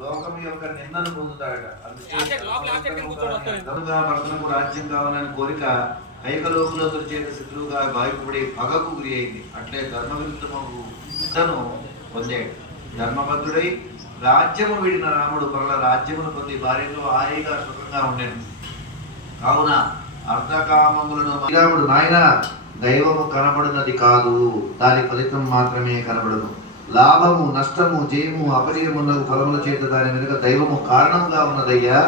లోకం యొక్క నిందను పొందుతాడట. అందుచేత భరతనకు రాజ్యం కావాలని కోరిక కైకలోకులతో చేత శత్రువుగా గాయపడి పగకు గురి అయింది. అట్లే ధర్మ విరుద్ధము పొందాడు. ధర్మబద్ధుడై రాజ్యము వీడిన రాముడు పరల రాజ్యమును పొంది భార్యతో హాయిగా సుఖంగా ఉండేది. కావున అర్ధకామములను శ్రీరాముడు నాయన దైవము కనబడినది కాదు, దాని ఫలితం మాత్రమే కనబడదు. లాభము నష్టము జయము అపజయమున్నకు ఫలముల చేత దాని వెనుక దైవము కారణంగా ఉన్నదయ్యా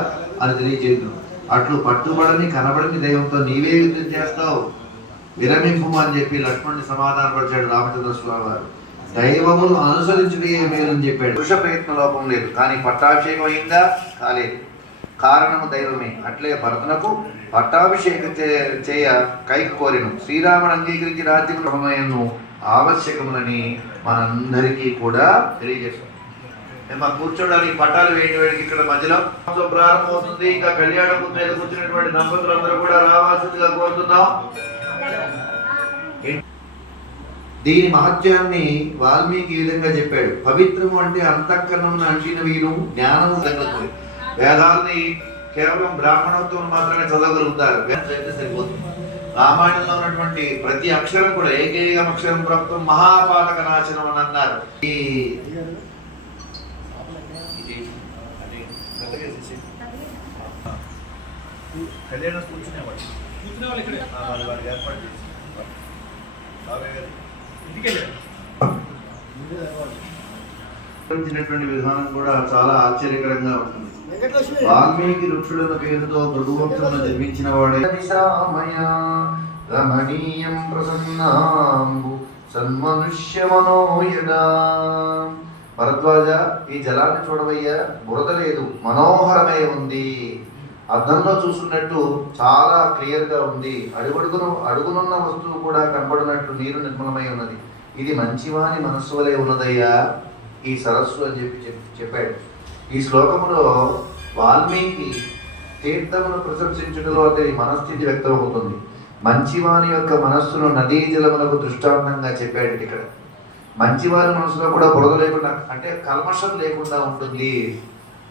అని తెలియజేద్దాం. అట్లు పట్టుబడని కనబడని దైవంతో నీవే యుద్ధం చేస్తావు, విరమింపు అని చెప్పి లక్ష్మణుని సమాధానపరిచాడు రామచంద్ర స్వామి వారు. దైవమును అనుసరించుడే మేలని చెప్పాడు. పురుష ప్రయత్న లోపం లేదు, కానీ పట్టాభిషేకం అయిందా కాలేదు, కారణము దైవమే. అట్లే భరతునకు పట్టాభిషేకం చేయ కైకి కోరిను. శ్రీరాముడు అంగీకరించి రాజ్యము ఆవశ్యకములని మనందరికీ కూడా తెలియజేస్తాం. మా కూర్చోడానికి పట్టాలు వేయడానికి ఇక్కడ మధ్యలో ప్రారంభం అవుతుంది. ఇంకా కళ్యాణం మీద కూర్చున్నటువంటి దంపతులందరూ కూడా రావాల్సిందిగా కోరుతున్నాం. దీని మహత్యాన్ని వాల్మీకి ఈ విధంగా చెప్పాడు. పవిత్రము అంటే అంతఃకరణం అంటిన వీరు జ్ఞానము తగ్గుతుంది. వేదాల్ని కేవలం బ్రాహ్మణత్వం మాత్రమే చదవగలుగుతారు, సరిపోతుంది. రామాయణంలో ఉన్నటువంటి ప్రతి అక్షరం కూడా ఏకైకం అక్షరం ప్రాప్తం మహాపాతక నాశనం అని అన్నారు. విధానం కూడా చాలా ఆశ్చర్యకరంగా ఉంటుంది. వాల్మీకి ఋషుల పేరుతో భృగువంశమును జన్మించిన వాడే రమణీయం ప్రసన్నాంబు సన్మనుష్యమనోయడా. భరద్వాజ, ఈ జలాన్ని చూడవయ్యా, బురద లేదు, మనోహరమై ఉంది. అద్దంలో చూసుకున్నట్టు చాలా క్లియర్ గా ఉంది. అడుగునున్న వస్తువు కూడా కనబడినట్టు నీరు నిర్మలమై ఉన్నది. ఇది మంచివాని మనస్సు వలె ఉన్నదయ్యా ఈ సరస్సు అని చెప్పాడు. ఈ శ్లోకములో వాల్మీకి తీర్థమును ప్రశంసించుటలో అతని మనస్థితి వ్యక్తమవుతుంది. మంచివాని యొక్క మనస్సును నదీ జలములకు దృష్టాంతంగా చెప్పాడు. ఇక్కడ మంచివారి మనసులో కూడా బురద లేకుండా, అంటే కల్మషం లేకుండా ఉంటుంది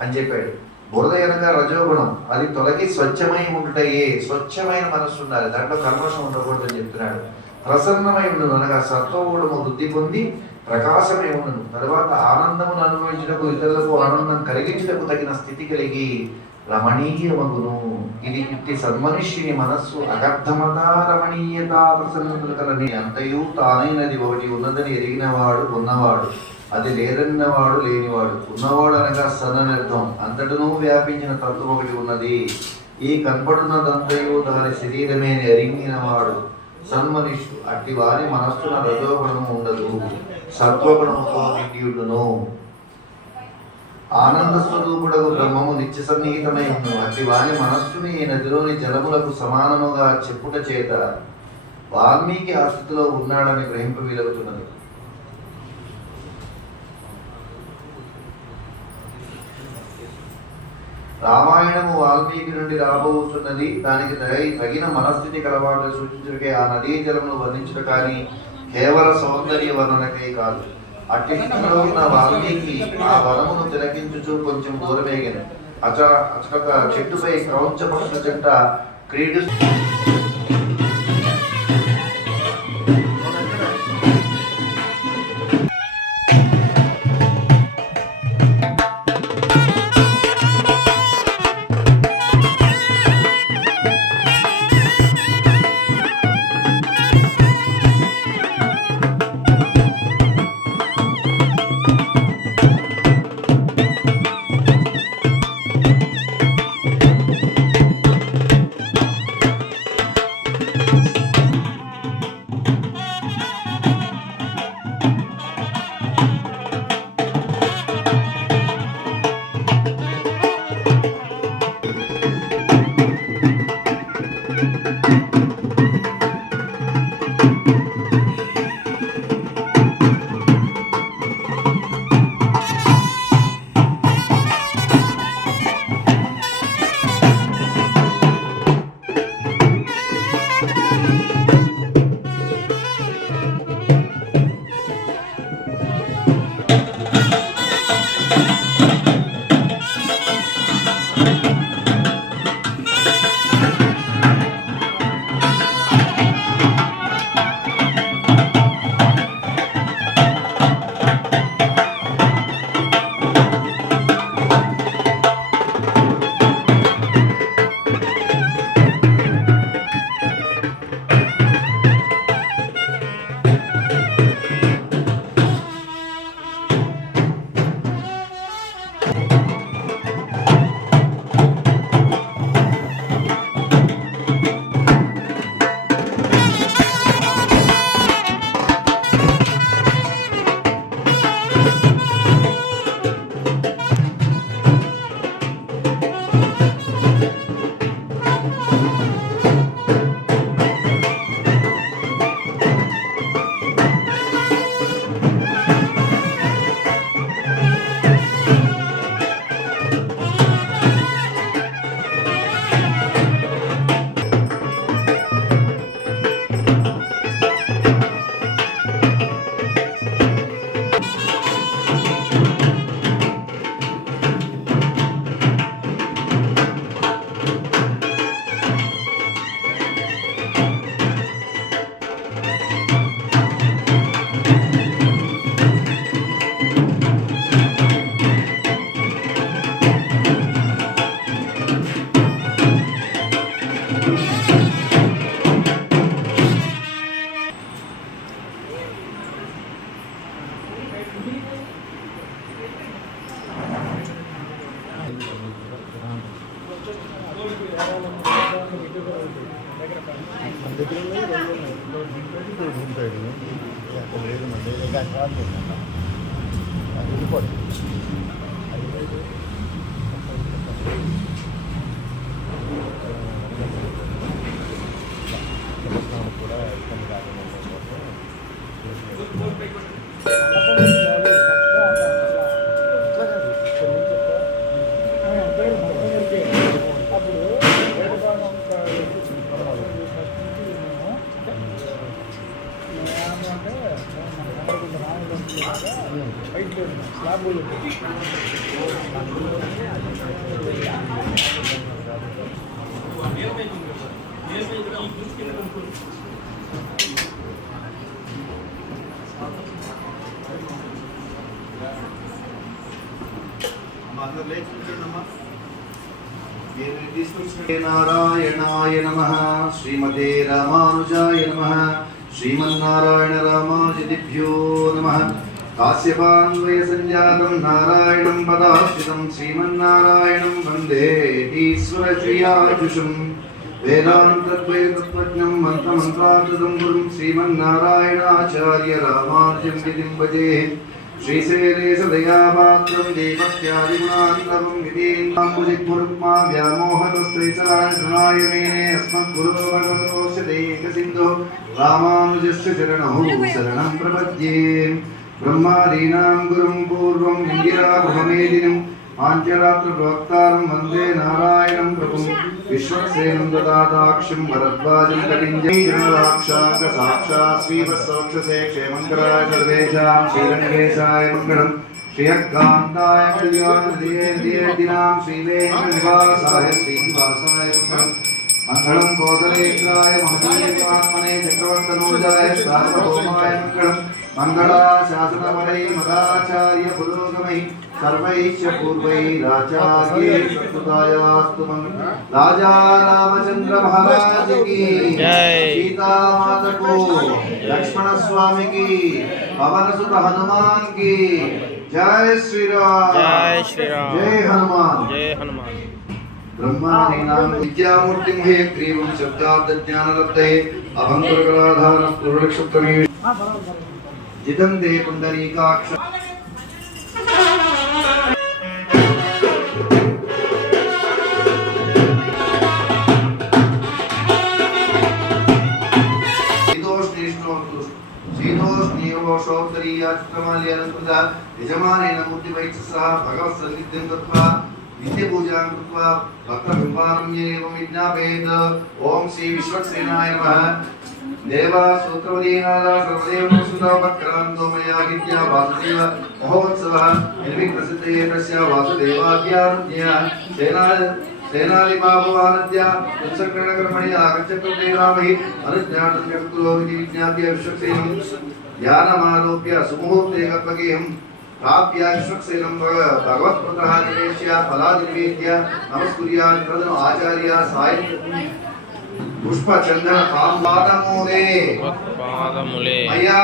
అని చెప్పాడు. బురద అనగా రజోగుణం, అది తొలగి స్వచ్ఛమై ఉంటుటయే. స్వచ్ఛమైన మనస్సు ఉండాలి, దాంట్లో కల్మషం ఉండకూడదు అని చెప్తున్నాడు. ప్రసన్నమై ఉండును అనగా సత్వగుణము వృద్ధి పొంది ప్రకాశమై ఉండును. తర్వాత ఆనందమును అనుభవించుటకు, ఇతరులకు ఆనందం కలిగించుటకు తగిన స్థితి కలిగి రమణీయమగును. ఇది ఇట్టి సన్మనుష్యుని మనస్సు అగర్థమత రమణీయత ప్రసన్నతలు కలని. అంతయు తానైనది ఒకటి ఉన్నదని ఎరిగినవాడు ఉన్నవాడు, అది లేదన్నవాడు లేనివాడు. ఉన్నవాడు అనగా సన్నర్థం, అంతటను వ్యాపించిన తత్వం ఒకటి ఉన్నది. ఈ కనపడున్నదంతయు దాని శరీరమే ఎరిగినవాడు సన్మనుష్యు. అట్టి వారి మనస్సున రజోగుణము ఉండదు, సత్వగుణముతో నిండియుడును. ఆనంద స్వరూపుడకు బ్రహ్మము నిత్య సన్నిహితమై ఉండును. అట్టి వారి మనస్సుని నదిలోని జలములకు సమానముగా చెప్పుట చేత వాల్మీకి ఆ స్థితిలో ఉన్నాడని గ్రహింప వీలవుతున్నది. రామాయణము వాల్మీకి నుండి రాబోతున్నది. దానికి తగిన మనస్థితి కలవాడు సూచించకే ఆ నదీ జలమును వర్ణించుట కానీ కేవల సౌందర్య వర్ణనకై కాదు. అట్టి స్థితిలో ఉన్న వాల్మీకి ఆ వనమును తిలకించుచు కొంచెం దూరమేగను. అచక చెట్టుపై క్రౌంచ పక్షుల చెట్ట క్రీడిస్తూ नारायणाय नमः। श्रीमते रामानुजाय नमः। श्रीमन्नारायण रामानुजदिभ्यो नमः। काश्यपान्वय संजातं नारायणं पदाश्रितं श्रीमन्नारायणं वन्दे ईश्वर श्रियाजुषं वेदान्तद्वैतत्वज्ञं मन्त्रमन्त्राकृतं गुरुं श्रीमन्नारायणाचार्य रामानुजं विधिं भजे। श्रीशैलेशदयापात्रं देवत्यादिगुणान्तमं विधीनाम्बुजित्पुरुक्मा व्यामोहतस्तैसराणतृणाय मेने अस्मद्गुरो भगवतोऽस्य देकसिन्धो रामानुजस्य चरणौ शरणं प्रपद्ये। ब्रह्मादीनां गुरुं पूर्वं इन्दिरागृहमेदिनं पाञ्चरात्रप्रवक्तारं वन्दे नारायणं प्रभुं विश्वक्सेनं ददाताक्षं भरद्वाजं कलिञ्जराक्षाङ्क साक्षात् श्रीवत्सोक्षसे क्षेमङ्कराय सर्वेषां श्रीरङ्गेशाय मङ्गलं श्रियकान्ताय कल्याणदिनां श्रीवेङ्कटनिवासाय श्रीनिवासाय मङ्गलं कौसलेन्द्राय महनीयमात्मने चक्रवर्तनूजाय सार्वभौमाय मङ्गलं मंगलाशासनवरै मदाचार्य पुरोगमै सर्वैश्च पूर्वैराचार्यैः सत्कृतायास्तु राजा रामचंद्र महाराज की जय। सीता माता को, लक्ष्मण स्वामी की, पवन सुत हनुमान की जय। श्री राम जय श्री राम जय हनुमान जय हनुमान। ब्रह्मादीनां विद्यामूर्तिं हे ग्रीवं शब्दार्थज्ञानलब्धये अभङ्गुरकलाधारं पुरुषक्षत्रमे जितं दे पुंडरीकाक्ष। शीतोष्णीयोषोत्तरीयाचित्रमाल्यलङ्कृता यजमानेन मूर्तिवैः सह भगवत्सन्निध्यं दत्त्वा नित्य पूजां कृत्वा भक्तबिम्बानं एवं विज्ञापयेत्। ओम श्री विश्वक्सेनाय नमः। देवा सूत्रवदीनादा सर्वदेव सुतापक्रान्तो मया विद्या वासुदेव महोत्सवः निर्विघ्नसिद्धये तस्य वासुदेवाद्यानुज्ञया सेनादिपापवानद्या उत्सर्गणकर्मणि आगच्छत्वतेनामहि अनुज्ञातं जगत्कुलोमिति विज्ञाप्य विश्वक्सेनं ध्यानमालोप्य सुमुहूर्ते कल्पकेयं प्राप्य विश्वक्सेनं भगवत्पुत्रः निवेश्य फलादिनिवेद्य नमस्कुर्यात् तदनु आचार्य सायं पुष्पचंदन पादमूले मया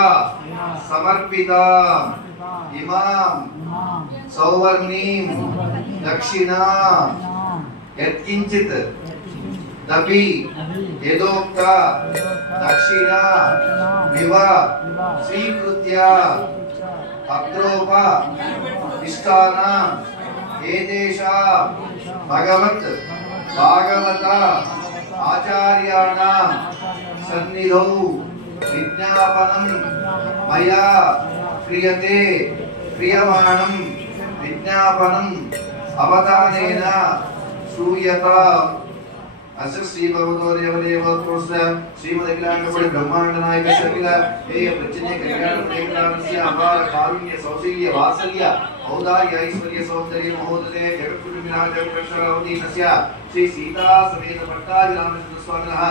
समर्पिता इमां सौवर्णीं दक्षिणा यत्किंचित् तपि यदोक्ता दक्षिणा विवा स्वीकृत्य अत्रोप इष्टानां एतेषा भगवत् भागवता आचार्याणां सन्निधौ विज्ञापनं मया क्रियते। क्रियमाणं विज्ञापनम् अवधानेन श्रूयता। अस्य श्री भगवतो देवदेवोत्तरस्य श्रीमदखिलाण्डकोटि ब्रह्माण्ड नायक शकिल हे प्रचने कल्याण देवतानस्य अपार कारुण्य सौशील्य वात्सल्य औदार्य ऐश्वर्य सौंदर्य महोदय जगत्कुटुम्बिनः जगत्कर्षरावतीनस्य श्री सीता समेत भट्टाजी रामचंद्र स्वामिनः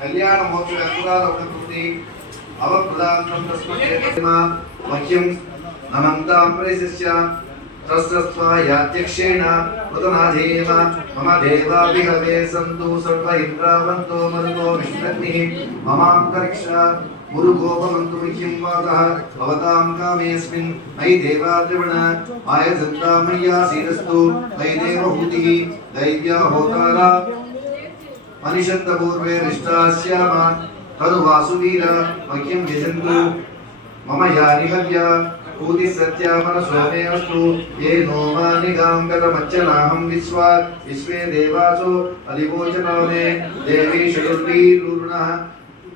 कल्याण महोत्सव अद्भुतालौकिककृति अवप्रदानं तस्मै मह्यं नमन्तां प्रेषस्य तस्रस्त्वायाध्यक्षेण कृतनाधेव मम देवाभिहवे सन्तु सर्व इन्द्रावन्तो मरुतो विष्णग्निः ममान्तरिक्ष मुरुगोपमन्तु मह्यं वातः भवतां कामेऽस्मिन् मयि देवाद्रवण आयजन्ता मय्या सीदस्तु मयि देवहूतिः दैव्या होतारा मनिषन्तपूर्वे रिष्टास्याम तनु वासुवीर मह्यं यजन्तु मम यानि हव्या ऊति सत्यामनसोमेऽस्तु ये नोमानिगां गतमच्चनाहं विश्वे देवासो अधिवोचनामे देवी षडुर्वीरुणः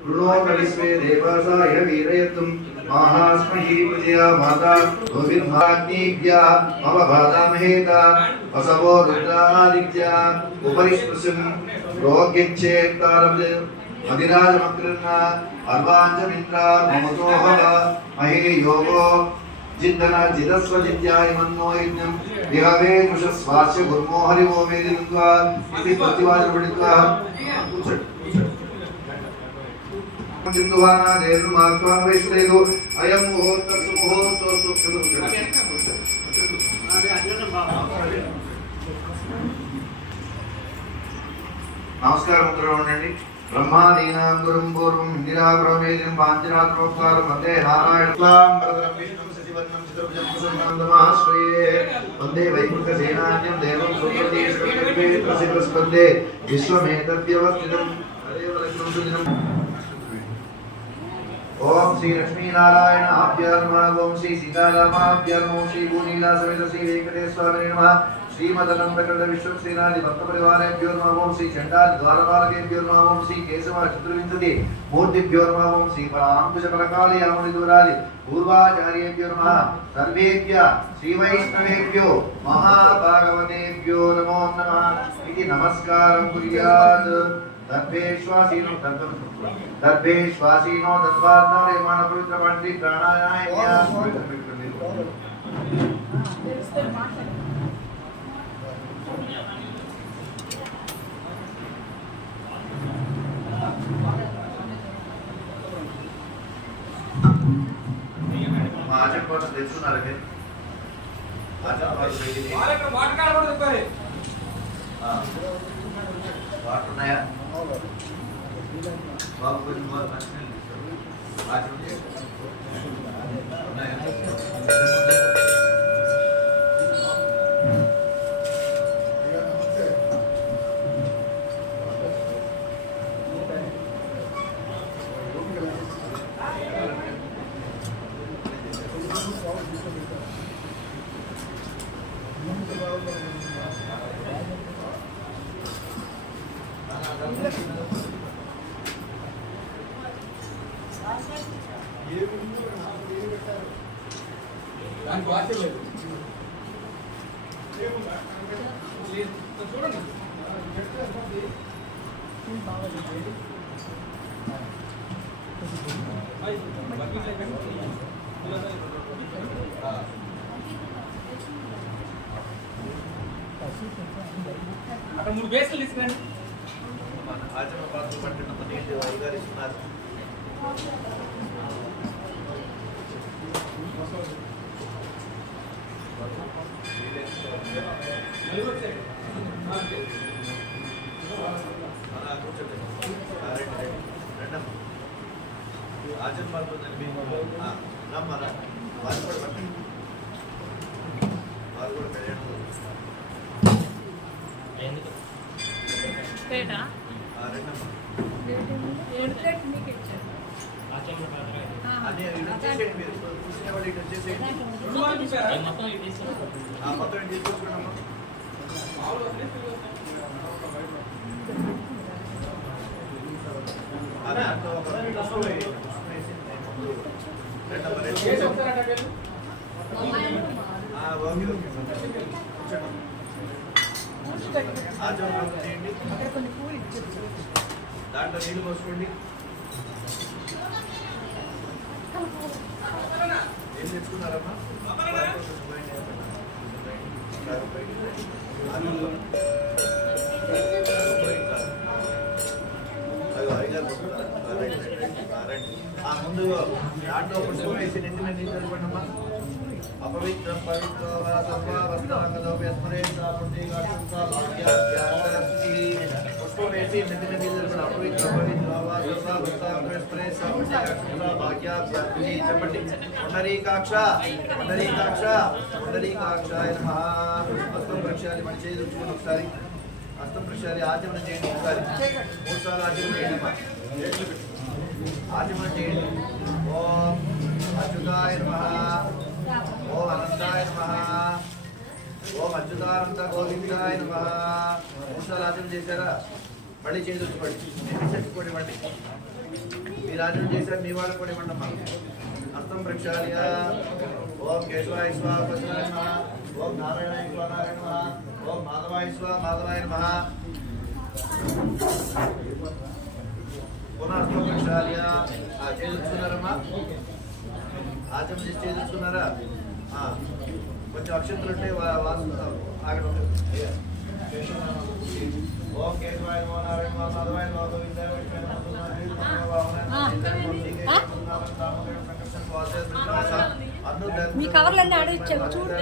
ऋणोक विश्वे देवासाय वीरयत्तुं महास्महि प्रजया माता गोविन्दाग्निभ्यः मम बाधामहेता वसवो रुद्रादित्या उपरि स्पृशं रोग्यच्छेत्तारं अधिराजमकृन्ना अर्वाञ्चमिन्द्रा ममतोहव महे योगो जिन्दना जिदस्व जिद्याय मन्नो यज्ञं विहवे कुशस्वास्य गुर्मो हरिवो वेदित्वा इति प्रतिवादपठित्वा जिन्दुवाना देवमास्वां वैश्रेदो अयं मुहूर्तः सुमुहूर्तोऽस्तु नमस्कारं मुद्रणि ब्रह्मादीनां गुरुं पूर्वं इंदिराग्रमेदिं पाञ्चरात्रोक्तारं वन्दे नारायणं वरदं विष्णुं शशिवर्णं चतुर्भुजं प्रसन्नं नमाश्रये वन्दे वैकुण्ठसेनान्यं देवं सुप्रतीष्टवन्दे विश्वमेतद्व्यवस्थितं तदेव लक्ष्मं सुदिनम्। ओम श्री लक्ष्मी नारायण आभ्यां नमः। ओम श्री सीतारामाभ्यां नमः। ओम श्री भूनीला समेत श्री वेंकटेश्वराय नमः। श्रीमदनंदकंड विश्वक्सेनादि भक्त परिवारेभ्यो नमः। ओम श्री चंडाल द्वारपालकेभ्यो नमः। ओम श्री केशव चतुर्विंशति मूर्तिभ्यो नमः। ओम श्री परांकुश परकाली यामुनिदुरादि पूर्वाचार्येभ्यो नमः। सर्वेभ्यः श्री वैष्णवेभ्यो महाभागवतेभ्यो नमो नमः इति नमस्कारं कुर्यात्। दर्भेश्वासीनो दत्वात्मा रेमान पवित्र पंडित प्राणायाम आचक पर तेचुनार के आचक पर बेगिनी वाले का वाट काढ वर परे हां वाट नया बाबू को बहुत अच्छा आज దాని వాచ్ లేదు అక్కడ 3 బేస్లు తీసుకురండి. ఆచరణ పాత్ర పట్టిన నీటి గారు ఇస్తున్నారు. ఆచరణ పాత్ర రమ్మరా వారు కూడా పట్టండి. వారు కూడా కళ్యాణం అదే వచ్చేసేయండి. మీరు చూసిన వాళ్ళు ఇటు వచ్చేసేయండి. మొత్తం ఇటు తీసుకొచ్చుకోండి. అదే అంత దాంట్లో నీళ్ళు పోసుకోండి. ఏం తెచ్చుకున్నారమ్మా? ముందు దాంట్లో పుష్పం వేసి నెత్తి మీద నీళ్ళు చదువుకోండమ్మా. అపవిత్రం పవిత్ర పుష్పం వేసి నెత్తి మీద నీళ్ళు చదువుకోండి. అపవిత్ర పవిత్ర చెప్పండి. పుండరీకాక్ష పుండరీకాక్ష పుండరీకాక్షాయ నమః. హస్తం ప్రక్షాళి మన చేయి దుచ్చుకుని ఒకసారి హస్తం ప్రక్షాళి ఆచమనం చేయండి. ఒకసారి 3 సార్లు ఆచమనం చేయండి అమ్మా. ఆచమనం చేయండి. ఓం అచ్యుతాయ నమః. ఓం అనంతాయ నమః. ఓం అచ్యుతానంద గోవిందాయ నమః. 3 సార్లు ఆచమనం చేశారా? మళ్ళీ చేయి దుచ్చుకోండి. నెత్తి ఇవ్వండి. మీరు ఆచరణ చేశారు, మీ వాళ్ళకు కూడా ఇవ్వండి అమ్మా. హస్తం ప్రక్షాళ్య. ఓం కేశవాయ స్వాహ కేశవాయ నమః. ఓం నారాయణాయ స్వాహ నారాయణ నమః. ఓం మాధవాయ స్వాహ మాధవాయ నమః. పునః హస్తం ప్రక్షాళ్య. చేస్తున్నారమ్మా? ఆచరణ చేసి చేస్తున్నారా? కొంచెం అక్షంతలు ఉంటే ఆగడం. ఓం కేశవాయ నమః నారాయణ నమః మాధవాయ నమః గోవిందాయ మీ కవర్లన్నీ ఆడ ఇచ్చాము చూడు.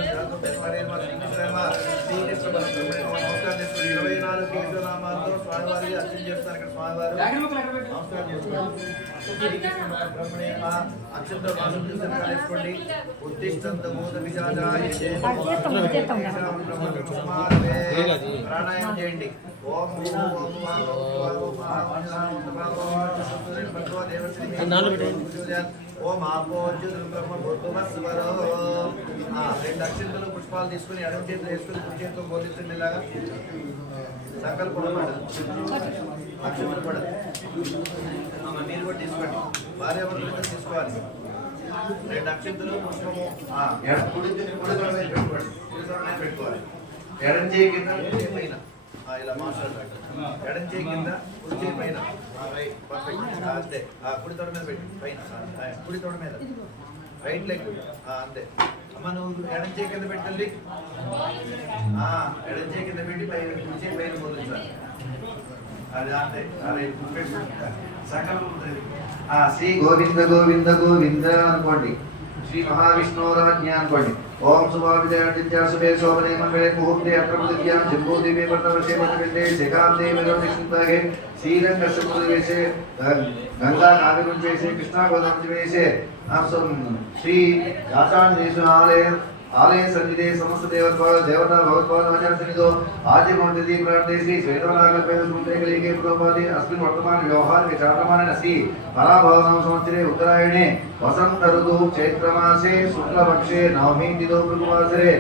24 కేశవనామాలతో స్వామివారికి అర్చన చేస్తారు. ఇక్కడ స్వామివారు నమస్కారం చేసుకోండి. అక్షంతలు మాసం చేసుకోండి. ఉత్తిష్టంత భూత పిశాచాయ ప్రాణాయామం చేయండి. ఓం ఓం ఆపోజ్యుతులు బ్రహ్మ భూతుమస్వరో. 2 అక్షంతలు పుష్పాలు తీసుకుని ఎడమ చేతులు వేసుకుని కుడి చేతితో బోధించండి. ఇలాగా సంకల్పం అక్షంతలు పడదు. మీరు కూడా తీసుకోండి. భార్యాభర్తలు తీసుకోవాలి. 2 అక్షంతలు పుష్పము కుడి తొడ మీద పెట్టుకోండి. కుడి తొడ మీద పెట్టుకోవాలి. ఎడం చేయి కింద కుడి చేయి పైన ఇలా మాట్లాడాలి. ఎడం చేయి కింద కుడి చేయి పైన రైట్ పర్ఫెక్ట్. అంతే. కుడి తొడ మీద పెట్టి పైన కుడి తొడ మీద రైట్ లెగ్ అంతే. అమ్మ నువ్వు ఎడం చేయి కింద పెట్టండి. ఎడం చేయి కింద పెట్టి పైన కుడి చేయి పైన బోధించాలి. అది అంతే. అదే సంకల్పం ఉంటుంది. శ్రీ గోవింద గోవింద గోవింద అనుకోండి. శ్రీ మహావిష్ణురాజ్ఞ అనుకోండి. ఓం శుభావిద్యా శుభే శోభనే మంగళే ముహూర్తే అత్ర పృథివ్యాం జంబూ దివ్యే వర్ణవశే మధువిందే శేఖాందే విరవనిష్ఠితాగే శ్రీరంగశముద్రవేశే గంగా కావ్యకుంచేసే కృష్ణా గోదావరివేశే శ్రీ ఆచార్య ఆలయ సన్నిధే సమస్త దేవతా భగవత్పాద సన్నిధో ఆద్యమూర్తి ప్రార్థే శ్రీ శ్వేతవనాకల్పే సముద్రేకలీకే పురోపాది అస్మిన్ వర్తమాన వ్యవహారిక చాంద్రమాన శ్రీ పరాభవనామ సంవత్సరే ఉత్తరాయణే వసంత ఋతు చైత్రమాసే శుక్లపక్షే నవమీ తిథౌ భృగువాసరే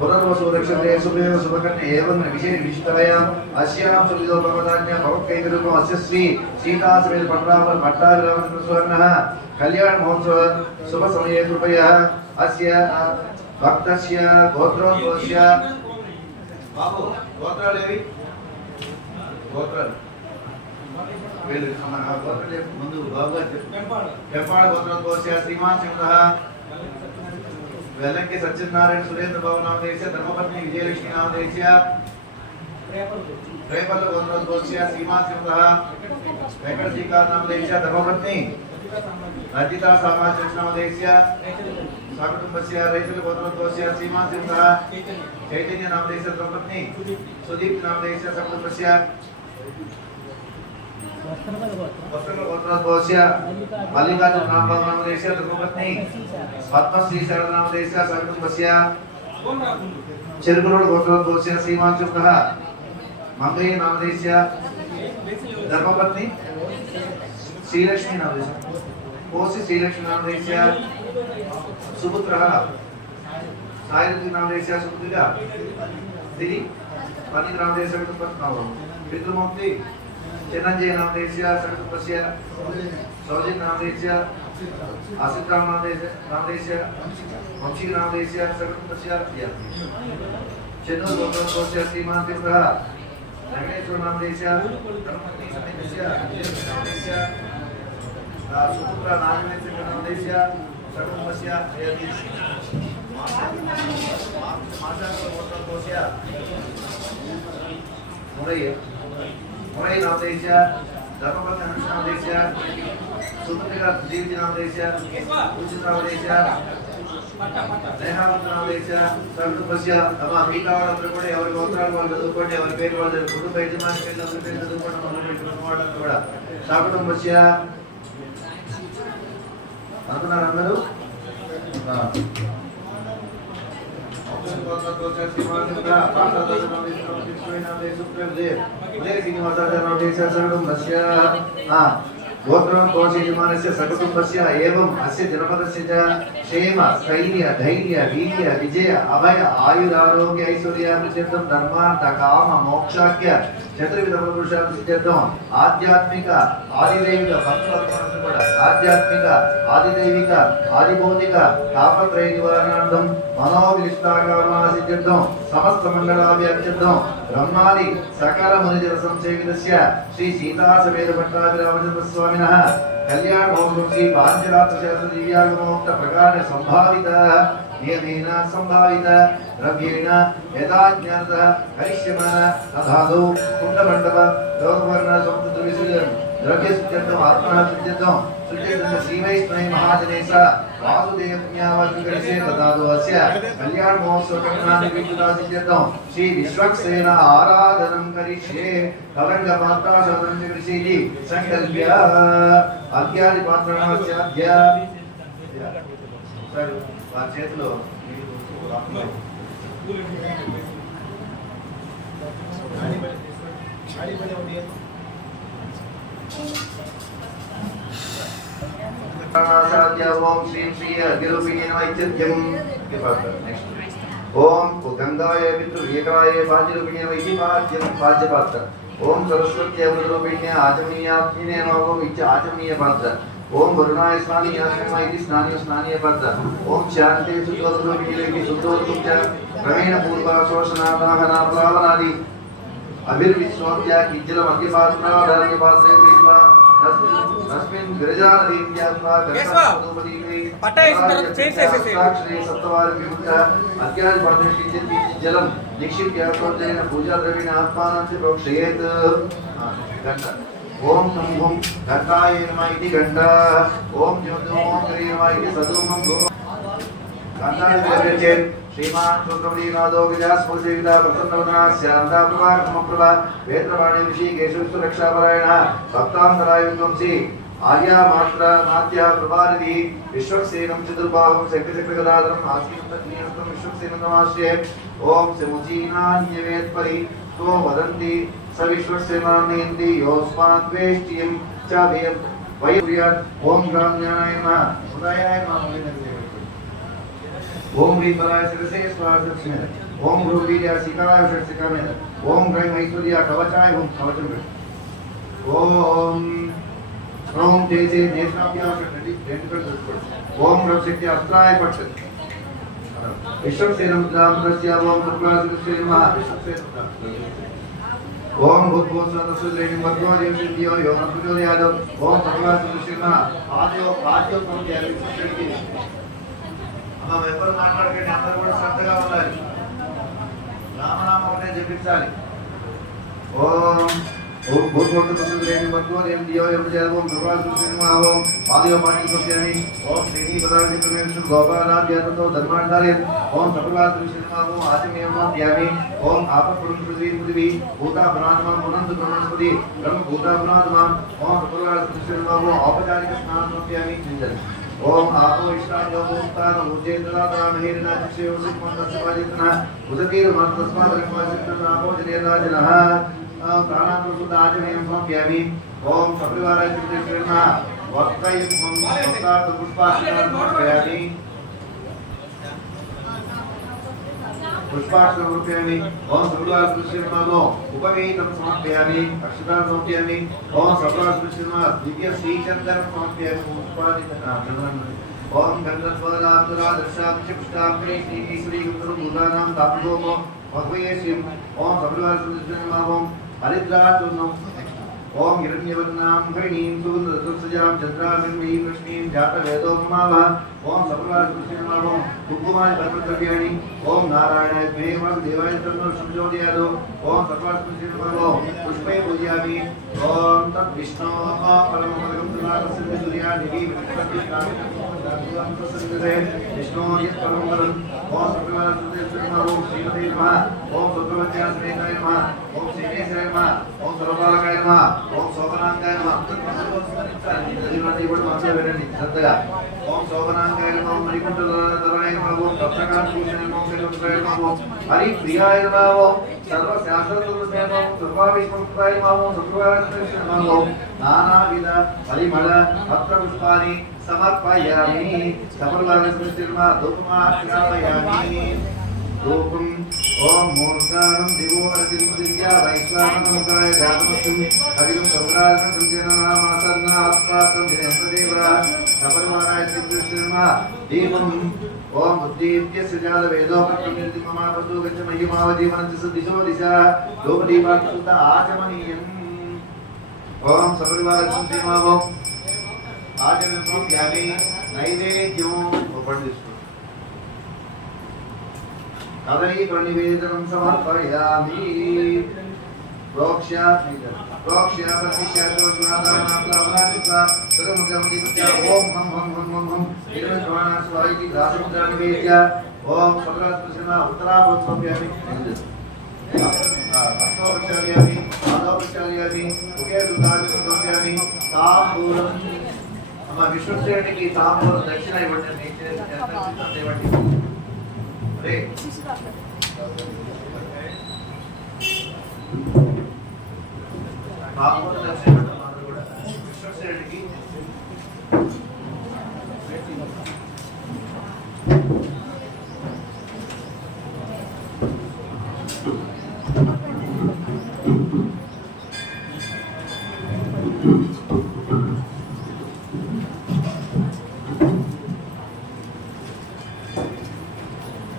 పునర్వసు నక్షత్రే శుభే శుభకర్ణే ఏవం విశిష్టాయాం అస్యాం సువిధో భగవదాజ్ఞా భగవత్కైకరూపం అస్య శ్రీ సీతాసమేత పట్టాభిరామచంద్ర సువర్ణః కళ్యాణ మహోత్సవ శుభ సమయే కృపయా అస్య భక్తస్య గోత్రోద్భవస్య బాబు గోత్రాలు ఏవి? గోత్రాలు వీళ్ళు మన గోత్రాలు చెప్పు. ముందు బాబు గారు చెప్పు. టెంపాడ గోత్రోద్భవస్య శ్రీమాన్ సింహః వెల్లంకి సత్యనారాయణ సురేంద్ర బాబు నామదేశ్య ధర్మపత్ని విజయలక్ష్మి నామదేశ్య రేపల్ల గోత్రోద్భవస్య శ్రీమాన్ సింహః వెంకటశ్రీకాంత్ నామదేశ్య ధర్మపత్ని అజితా సామాజిక నామదేశ్య సాకుటుంబస్య రైతుల గోత్రోద్భవస్య శ్రీమాన్ సింహః చైతన్య నామదేశ్య ధర్మపత్ని సుదీప్ నామదేశ్య సాకుటుంబస్య గోత్రోద్భవస్య మల్లికార్జున నామదేశ్య ధర్మపత్ని పద్మశ్రీ శరణ నామదేశ్య సాకుటుంబస్య చెరుకురోడ్ గోత్రోద్భవస్య శ్రీమాన్ సింహః మంగయ్య నామదేశ్య ధర్మపత్ని శ్రీలక్ష్మి నామదేశ్య కోసి శ్రీలక్ష్మి నామదేశ్య సుపుత్రः సాయిరుద్ది నామదేశ్య సుపుత్రిక దిలి పన్నిక నామదేశ్య కుటుంబస్య పితృమూర్తి చిరంజీవి నామదేశ్య సకుటుంబస్య సౌజన్య నామదేశ్య ఆసిఫ్ నామదేశ్య వంశీ నామదేశ్య సకుటుంబస్య చెన్నూరు గోత్రోద్భవస్య శ్రీమాన్ సింహః రమేశ్వర నామదేశ్య ధర్మపత్ని సమేతస్య నామదేశ్య సుపుత్ర నాగేంద్ర నామదేశ్య సకుటుంబస్య గోత్రోద్భవస్య మురళి నామదేశ్య ధర్మపత్ని అనుష నామదేశ్య సుపుత్రిక జీవిత నామదేశ్య పూజిత నామదేశ్య నేహావతి నామదేశ్య సకుటుంబస్య అమ్మ మిగతా వాళ్ళందరూ కూడా ఎవరి గోత్రాలు వాళ్ళు చదువుకోండి, ఎవరి పేరు వాళ్ళు కుటుంబ యజమాని పేరు అందరి పేరు చదువుకోండి. మొదలు పెట్టుకున్న వాళ్ళందరూ కూడా సకుటుంబస్య అనుకున్నారు అందరూ. गोत्रोद्भवस्य सकुटुम्बस्य एवं अस्य जनपदस्य च क्षेम स्थैर्य धैर्य वीर्य विजय अभय आयुरारोग्य ऐश्वर्याभिवृद्ध्यर्थं धर्मार्थ काम मोक्षाख्य चतुर्विध पुरुषाभिवृद्ध्यर्थं आध्यात्मिक आदिदैविक भक्तवर्गमंदरु కూడా ఆధ్యాత్మిక ఆదిదైవిక ఆదిభౌతిక తాపత్రయ నివారణార్థం మనోవిలిష్టాకామాసిద్ధ్యర్థం సమస్త మంగళాభ్యర్థం బ్రహ్మాది సకల మునిజన సంసేవితస్య శ్రీ సీతా సమేత పట్టాభిరామచంద్ర స్వామినః కళ్యాణ మహోత్సవం శ్రీ పాంచరాత్ర శాస్త్ర దివ్యాగమోక్త ప్రకార సంభావిత నియమేన సంభావిత ద్రవ్యేణ యథా జ్ఞానతః కరిష్యమాన తథాదో కుండమండప లోకవర్ణ సంస్కృత విసర్జనం द्रव्य सुचितम आत्मा सुचितम सुचितम श्रीवैष्णव महाजनेश वासुदेव पुण्यावाचकरिसे तदादो अस्य कल्याण महोत्सव कर्णानि विद्युता सुचितम श्री विश्वक्सेन आराधनं करिष्ये कलंग पात्रा शोधनं करिष्ये संकल्प्य अज्ञानि पात्रणास्य अद्य सर वार చేతిలో ओम श्री श्री अगिरुपिणे नमः इत्यर्थम् ओम गंगाय पितृएकाय भाज्यरूपिणे नमः इति भाज्यपात्र ओम सरस्वती अमृतरूपिणे आचमनीयात्मिने नमः इति आचमनीयपात्र ओम वरुणाय स्नानीय नमः इति स्नानीय पात्र ओम शान्ते सुतोरूपिणे इति सुतोरूपच क्रमेण पूर्व शोषणादाहना प्लावनादि अभिर्विश्वोत्य किज्जल मध्यपात्र धरण्यपात्रे कृत्वा तस्मिन् गिरिजानदीत्यात्मा गणपतिपतिवे पट्टयेश्वरक्षे सप्तवार विमुक्त अज्ञान परमेश्वरस्य जलं निक्षिप्य सोतेन पूजा द्रव्येण आत्मानं च प्रोक्षयेत् घंटा ओम नमः घंटाय नमः इति घंटा ओम ज्योतिर्मो ह्रीं नमः इति सदोमं घंटाय श्रीमान सुब्रह्मण्यनाथो विलासपुरसेविता प्रसन्नवदना शान्ता प्रभा समप्रभा वेत्रवाणी ऋषि केशविष्णु रक्षापरायण भक्तान्तराय विद्वंसी आर्या मात्रा नाट्य प्रभारिधि विश्वक्सेनं चतुर्बाहुं शक्तिचक्रगदाधरम् आसीनतनीयं विश्वक्सेनं नमाश्रये ओम समुचीनान्यवेत्परि तो वदन्ति स विश्वक्सेनान्यन्ति योऽस्माद्वेष्टियं च वयं ओम ज्ञानाय नमः उदयाय नमः ओम ह्रीं पराय शिरसे स्वाहा ओम ह्रूवीर्य शिखाय षट्सिखामेन ओम ह्रीं ऐश्वर्य कवचाय ओम कवचम ओम ओम तेजे नेत्राभ्यास षट्टि ओम ह्रव शक्ति अस्त्राय पट्ट विश्वसेनमुद्रां ओम सर्वराजस्य नमः विश्वसेन ओम भूतभूतसुरेणि वर्तमाने सिद्धियो योग प्रचोदयाद ओम सर्वराजस्य नमः आद्यो संध्याय विश्वसेनकी మనం ఎవరు మాట్లాడకండి అందరూ కూడా శ్రద్ధగా ఉండాలి రామనామం ఒకటే జపించాలి ఓం ఓం భూతభూతసురేణి వర్తమానే సిద్ధియో योग ప్రచోదయాद ఓం सर्वराजस्य नमः ఓం आद्यो पाणी संध्याय ओम श्री पदार्थ परमेश्वर गोपालाभ्यातो धर्मांधारे ओम सर्वराजस्य नमः ओम आचमेयं ध्यामि ओम आपपुरुष पृथ्वी भूता पुराणम मुनंद ब्रह्मस्पति ब्रह्म भूता पुराणम ओम सर्वराजस्य नमः ओम औपचारिक स्नानं ध्यामि चिंतन ओम आपो इष्टायो मुक्तान उजेतराता महेरना चिक्षयो सिद्धमन्तस्वाजितना उदतीर मन्तस्मादरक्माचित्तन आपो जनेराजनः प्राणात्मसुदाजमेयं ध्यामि ओम सपरिवाराय चित्तेश्वरना वक्त्रयुग्मं वक्तार्थ पुष्पाक्षरान् समर्पयामि पुष्पाक्षरं समर्पयामि ओम सपरिवारस्य नमः उपवेतं समर्पयामि अक्षतान् समर्पयामि ओम सपरिवारस्य नमः दिव्य श्रीचन्दनं समर्पयामि पुष्पादितं ओम गन्धस्वराब्दरादर्शाक्षिपुष्टाक्षरे श्रीगुरुभूतानां तापदोमो भगवयेष्यं ओम सपरिवारस्य नमः ओम हरिद्राचूर्णं ओम हिरण्यवर्णां हरिणीं सुगन्धरसजां चन्द्रामिनीं लक्ष्मीं जातवेदोपमावः ओम सर्वराजस्य नमः ओम कुङ्कुमाय सर्वद्रव्याणि ओम नारायणाय प्रेमं देवाय तन्नो संजोदयाद ओम सर्वराजस्य नमः ओम पुष्पे पूजयामि ओम तद्विष्णोः परमपदं तुलारस्य सूर्यादिवी विष्णो यत्परमपदं ओम सर्वराजस्य नमः ओम श्रीमते नमः ओम सर्ववत्यासनेकाय नमः ओम श्रीकेशाय नमः ओम सर्वपालकाय नमः ओम शोभनांगाय नमः ओम शोभनांगाय नमः ओम मणिकुण्डलधराय नमः ओम रत्नकांतभूषणाय नमः ओम श्रीरुद्राय नमः ओम हरिप्रियाय नमः ओम सर्वशास्त्रतुल्यसे नमः ओम सर्वाविष्णुप्राय नमः ओम सर्वराजस्य नमः ओम नानाविध परिमल पत्रपुष्पाणि समर्पयामि सफलवारस्य नमः धूपमार्पयामि धूपम् ओम मूर्धानं दिवोरतिरुपदिव्या वैश्वानरमुखाय जातमस्तुं हरिं सौराजं संजनामासन्नात्पातं जयन्तदेवः सपरिवाराय श्रीकृष्णः दीपम् ओम बुद्धिभ्यस्य जातवेदोपक्रम्यतिममापसु गच्छ महिमावजीवनस्य सद्दिशो दिशा लोकदीपात्सुत आचमनीयम् ओम सपरिवारस्य नमः ओम आचमनं ध्यामि नैवेद्यं उपदिष्टु कदली प्रणिवेदनं समर्पयामि प्रोक्ष्य प्रतिष्ठातोषणादानाप्लावनादित्वा सर्वमुद्रामुदित्य ओम हम इदमद्वाणास्वाइति दासमुद्रानिवेद्य ओम सर्वराजस्य उत्तराभूत समर्पयामि अस्तोपचार्यामि आदोपचार्यामि उभयसुतादिं समर्पयामि ताम्बूलं अम्मा विश्वसेनकी ताम्बूलं दक्षिण इव्वंడి इव्వండి रे ताम्बूलं दक्षिण इव्వండి కూడా విశ్వసేనకి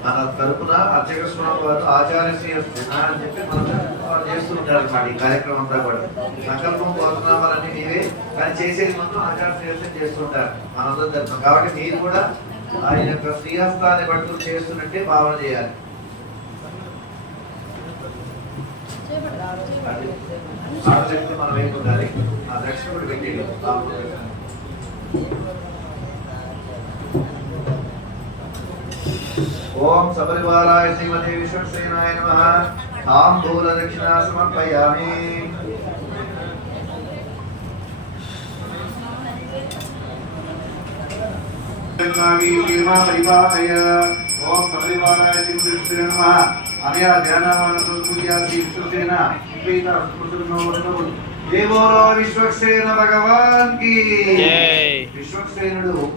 మన తరపున అర్చక స్వామి వారు ఆచార్యశ్రీ అని చెప్పి మనం చేస్తుంటారు అన్నమాట ఈ కార్యక్రమం అంతా కూడా సంకల్పం కోరుతున్నామని నీవే కానీ చేసేది మాత్రం ఆచార్యశ్రీ చేస్తుంటారు మనందరం తరపున కాబట్టి మీరు కూడా ఆయన యొక్క శ్రీహస్తాన్ని పట్టుకుని చేస్తున్నట్టే భావన చేయాలి ఆడశక్తి మనం వైపు ఉండాలి ఆ దక్షిణుడు పెట్టిండు ओम सपरिवाराय श्रीमते विश्वसेनाय नमः ताम्बूल दक्षिणा समर्पयामि ओम सपरिवाराय श्रीमते नमः अनया ध्यानवान पूजा श्री विश्वसेना जय बोलो विश्वसेन भगवान की जय विश्वसेनुडु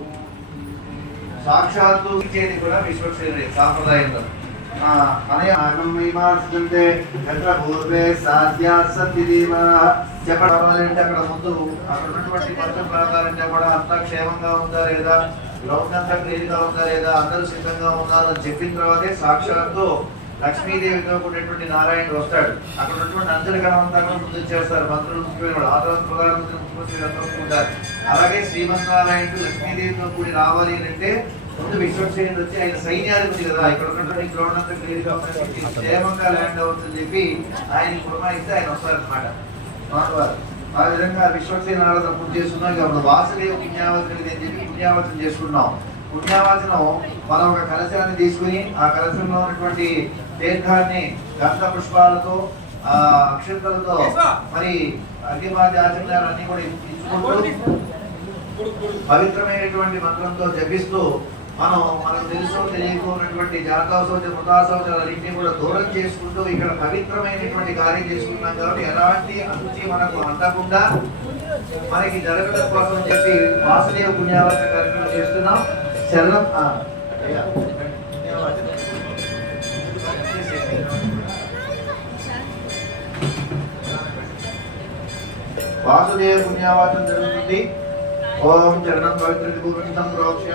साक्षाత్తు ఇచ్చేది కూడా విశ్వసేనుడే సాంప్రదాయంలో అనయమహిమాస్కంటే యత్ర పూర్వే సాధ్యా సంతి దేవా చెప్పాలంటే అక్కడ ముందు అక్కడ ఉన్నటువంటి పంచ ప్రాకారంటే కూడా అంతా క్షేమంగా ఉందా లేదా గ్రౌండ్ అంతా క్లియర్ గా ఉందా లేదా, అందరూ సిద్ధంగా ఉన్నారు అని చెప్పిన తర్వాతే సాక్షాత్తు లక్ష్మీదేవితో కూడినటువంటి నారాయణుడు వస్తాడు. అక్కడ ఉన్నటువంటి అంతరిగణం అంతా కూడా ముందు చేస్తారు, మంత్రులు ముఖ్యమైన ఆ తర్వాత ప్రధానమంత్రి ముఖ్యమంత్రి అంతా వస్తుంటారు. అలాగే శ్రీమన్నారాయణుడు లక్ష్మీదేవితో కూడి రావాలి అని అంటే ముందు విశ్వసేనుడు వచ్చి ఆయన సైన్యాధిపతి కదా, ఇక్కడ ఉన్నటువంటి గ్రౌండ్ అంతా క్లియర్ గా ఉందని క్షేమంగా ల్యాండ్ అవుతుందని చెప్పి ఆయన పురమాయిస్తే ఆయన వస్తారనమాట మాధవారు. ఆ విధంగా విశ్వసేన ఆరాధన పూర్తి చేసుకున్నాం. ఇప్పుడు వాసుదేవ పుణ్యావచనం అని చెప్పి పుణ్యావచనం చేసుకున్నాం. పుణ్యావచనం మనం ఒక కలశాన్ని తీసుకుని ఆ కలశంలో ఉన్నటువంటి తీర్థాన్ని గంధ పుష్పాలతో అక్షంతలతో మరి అగ్నిమాద్య ఆచరణలన్నీ కూడా ఇచ్చుకుంటూ పవిత్రమైనటువంటి మంత్రంతో జపిస్తూ మనకు తెలుసు తెలియకున్నటువంటి జాతశౌచ మృతాశౌచాలన్నింటినీ కూడా దూరం చేసుకుంటూ ఇక్కడ పవిత్రమైనటువంటి కార్యం చేసుకున్నాం కాబట్టి ఎలాంటి అశుచి మనకు అందకుండా మనకి జరగడం కోసం చెప్పి వాసుదేవ పుణ్యావచన కార్యక్రమం చేస్తున్నాం. శరణం వాసుదేవ పుణ్యావచనం జరుగుతుంది. ఓం చరణం పవిత్ర విభూషితం ప్రోక్ష.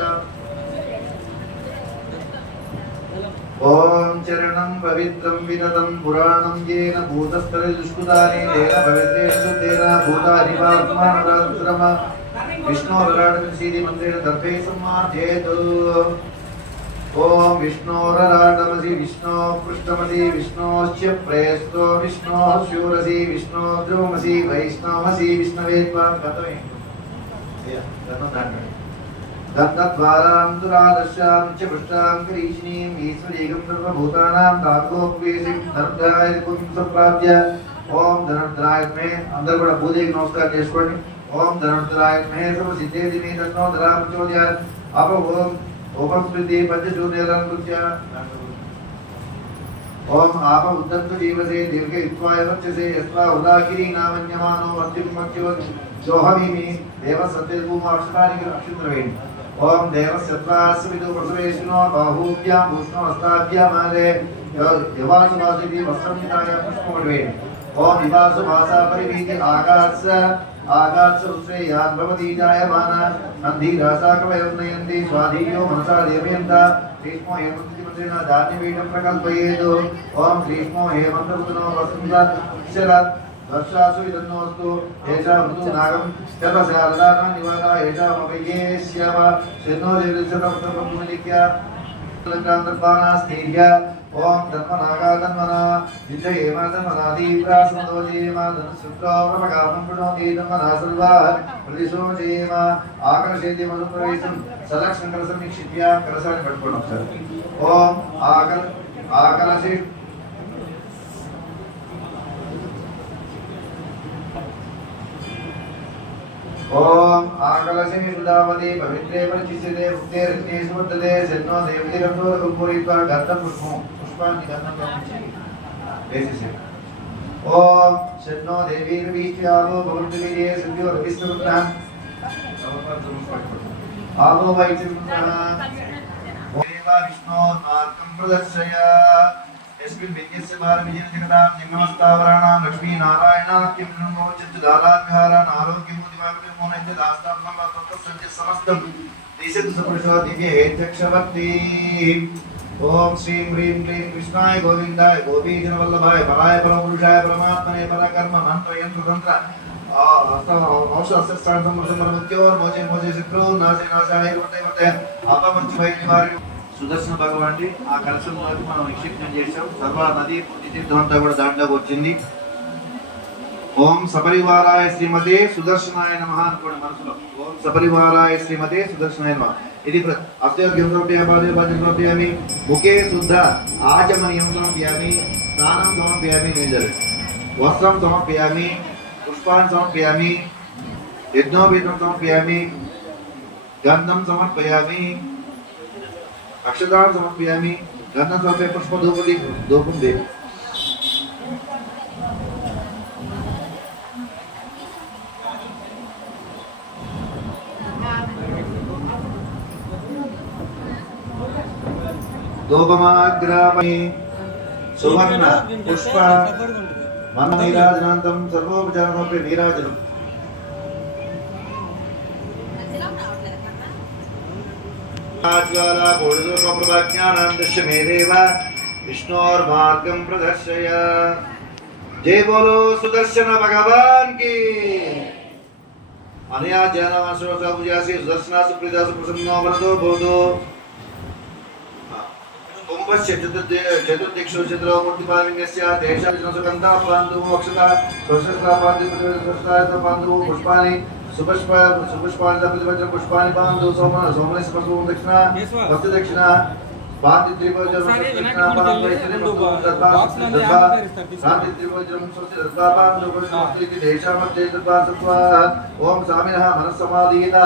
ఓం చరణం పవిత్రం వినతం పురాణం येन భూతస్థలే దుష్కృతాని తేన పవిత్రేషు తేన భూతాని వాత్మానరాశ్రమ విష్ణోరాడమసి మంత్రేణ దర్భే సమాధేతు. ఓం విష్ణోరాడమసి విష్ణో పృష్ఠమసి విష్ణోశ్చ ప్రేస్తో విష్ణో శూరసి విష్ణో ద్రోమసి వైష్ణవసి విష్ణవే త్వా గతమే గంధద్వారాంతురాదర్శాం చ పృష్టాం కరీషిణీం ఈశ్వరీగం సర్వభూతానాం తాత్కోపవేశం ధనుర్ధాయ సంప్రాప్య. ఓం ధనుర్ధాయత్మే అందరూ కూడా పూజకి నమస్కారం చేసుకోండి. ఓం ధనుర్ధాయత్మే సర్వసిద్ధేది మే తన్నో ధరా ప్రచోదయాత్. అప ఓం ఉపస్మృతి పంచచూర్ణేరన్కృత్య. ఓం ఆప ఉద్దంతు జీవసే దీర్ఘయుక్త్వాయ వర్చసే యస్వా ఉదాకిరీ నామన్యమానో మధ్యం మధ్యవ జోహమీమి దేవ సత్యభూమాక్షరానికి అక్షుద్రవేణి. ఓం దేవస్యత్వాస్మిదు ప్రసవేశినో బాహూభ్యాం భూష్ణో హస్తాభ్యామాలే యవాసు వాసితి వస్త్రమితాయ పుష్పమడ్వేణి. ఓం వివాసు భాసా పరివీతి ఆగాత్స ఉత్శ్రేయాన్ భవతీజాయ మాన అంధీరాసాకవయం నయంతి స్వాధీయో మనసా దేవయంత. గ్రీష్మో హేమంతి మంత్రిణ ధాన్యవీఠం ప్రకల్పయేదు. ఓం గ్రీష్మో హేమంతఋతునో వసంత శరత్ వర్షాసు విదన్నోస్తు. ఏషా ఋతు నాగం శతశారదానా నివాదా ఏషా మపయేష్యామ శన్నో దేవశతపుత్రపులిక్య లంకాంతర్పానాస్తీర్య. ఓం ధర్మనాగాధన్మన జిజయేమాధమనాదీప్రాసమదోజేమాధనుశుక్రోపకామం ప్రణోతి ధర్మనా సర్వా ప్రతిశోజేమ. ఆకర్షేతి మధుప్రవేశం సదక్షం కలసం నిక్షిప్య. కలసాన్ని పట్టుకోండి ఒకసారి. ఓం ఆకలశి ఓం ఆకలశిని సుధావతి పవిత్రే పరిచిష్యతే భుక్తే రత్నే సువర్ధతే శన్నో దేవతి గంధో కుంకురీత్వా గంధం పుష్పాన్ని గంధంలో వేసేసి. ఓం శన్నో దేవీర్వీష్యాలో భవంతువిజే సద్యో రవిస్వపుత్రాన్ ఆగో వైచిపుత్రః. ఓం దేవా విష్ణోర్మార్గం ప్రదర్శయ. యస్మిన్ విద్యస్య భారవిజయ జగదాం నిమ్మస్తావరాణాం లక్ష్మీ నారాయణాఖ్యం నమోచత్తుదాలాద్విహారాన్ ఆరోగ్యమోదిమాగ్యమోనైత్య దాస్తాత్మల్లాతత్సంచ సమస్తం దిశతు సుపురుషో దివ్య హేత్యక్షవర్తి. ఓం శ్రీం హ్రీం క్లీం కృష్ణాయ గోవిందాయ గోపీజనవల్లభాయ పరాయ పరమపురుషాయ పరమాత్మనే పరకర్మ మంత్ర యంత్ర తంత్ర మోచే శత్రు నాశే నాశాయ అపమర్చిభై నివారి. సుదర్శన భగవాన్ని ఆ కలశంలోకి మనం నిక్షిప్తం చేసాం. సర్వ నది తీర్థం అంతా కూడా దాంట్లోకి వచ్చింది. ఓం సపరివారాయ శ్రీమతే సుదర్శనాయ నమః అనుకోండి మనసులో. ఓం సపరివారాయ శ్రీమతే సుదర్శనాయ నమః. ఇది అస్యోగ్యం సమర్పయామి. ముఖే శుద్ధ ఆచమనీయం సమర్పయామి. స్నానం సమర్పయామి. నీళ్ళు వస్త్రం సమర్పయామి. పుష్పాన్ని సమర్పయామి. యజ్ఞోపేతం సమర్పయామి. గంధం సమర్పయామి. అక్షతాన్ని సమర్పయామి. గంధం సమర్పయ పుష్ప ధూపం దే. ధూపమాగ్రామి సువర్ణ పుష్ప మన నీరాజనాంతం సర్వోపచారమపి నీరాజనం. ज्वाला कोटिदूर्गप्रभाज्ञानां दृश्यमेदेव विष्णोर्मार्गं प्रदर्शय। जय बोलो सुदर्शन भगवान की। अनया ज्ञानवासो पूजासी सुदर्शना सुप्रीता सुप्रसन्नो वरदो भवतु। कुंभस्य चतुर्दिक्षु चतुरो मूर्तिपालिन्यस्य तेषां सुगन्धा पान्तु मोक्षता स्वशस्त्रा पान्तु स्वशस्त्रा पान्तु पुष्पाणि सुपुष्पाणि प्रतिवचन पुष्पाणि पान्तु सोमने स्पर्शो दक्षिणा भक्ति दक्षिणा पांति त्रिभुजं दक्षिणा पान्तु ऐश्वर्य भक्तो दत्ता शांति त्रिभुजं स्वस्ति दत्ता पान्तु स्वस्ति देशा मध्ये दत्ता सत्वा ओम स्वामिनः मनस्समाधीना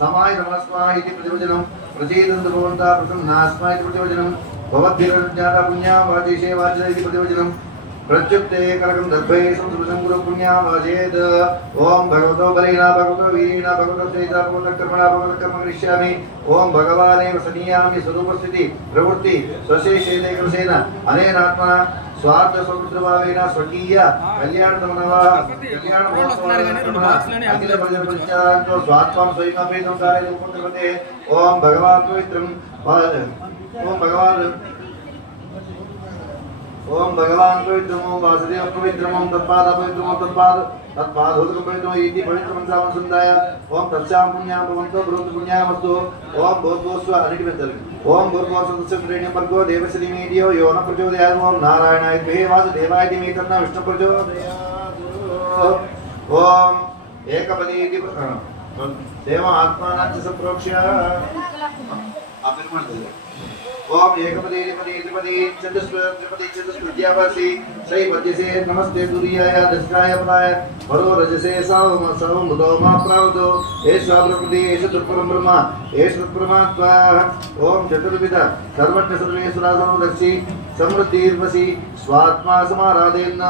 समाय नमस्कार इति प्रतिवचनं प्रचेदन्तु भवन्तः प्रसन्नास्मा इति प्रतिवचनं भवद्भिर्ज्ञाता पुण्या वाजेशे वाचः इति प्रतिवचनं प्रत्युक्ते करकं दर्भे संस्कृतं पुण्या वाजेद। ओम भगवतो बलेना भगवतो वीरेण भगवतो तेजा भगवतो कर्मणा भगवतो कर्म करिष्यामि। ओम भगवाने वसनीयामि स्वरूपस्थिति प्रवृत्ति स्वशेषेन कृसेन अनेनात्मना स्वार्थ स्वकृतभावेन स्वकीय कल्याणतमनः कल्याण अखिल प्रजपरिचारको स्वात्मं स्वयमपेदं कार्ये उपकृते। ओम भगवान् पवित्रं ओम भगवान् पवित्रमो वासुदेव पवित्रमो तत्पाद पवित्रमो तत्पाद तत्पादोदकं पवित्रमो इति पवित्रमं सामसुन्दाय। ओम तस्यां पुण्यां भवन्तो भवन्तु पुण्यामस्तु। ओम भूर्भुवस्व अनिटिमेतल ओम भूर्भुवस्व श्रेणीं वर्गो देवस्य धीमेधियो यो न प्रचोदयात्। ओम नारायणाय विद्महे वासुदेवाय धीमहि तन्नो विष्णुः प्रचोदयात्। ओम एकपदी इति देव आत्मानं च संप्रोक्ष्य ओम एकपदी त्रिपदी त्रिपदी चतुष्पदी चतुष्पद्यावासी सही पद्यसे नमस्ते सूर्याय दशकाय पदाय परो रजसे सवमुदो मा प्रावदो एषा प्रकृति एष तत्परं ब्रह्म एष तत्परमात्मा। ओम चतुर्विध सर्वज्ञ सर्वेश्वरा सर्वदर्शी समृद्धिर्वसी स्वात्मा समाराधेन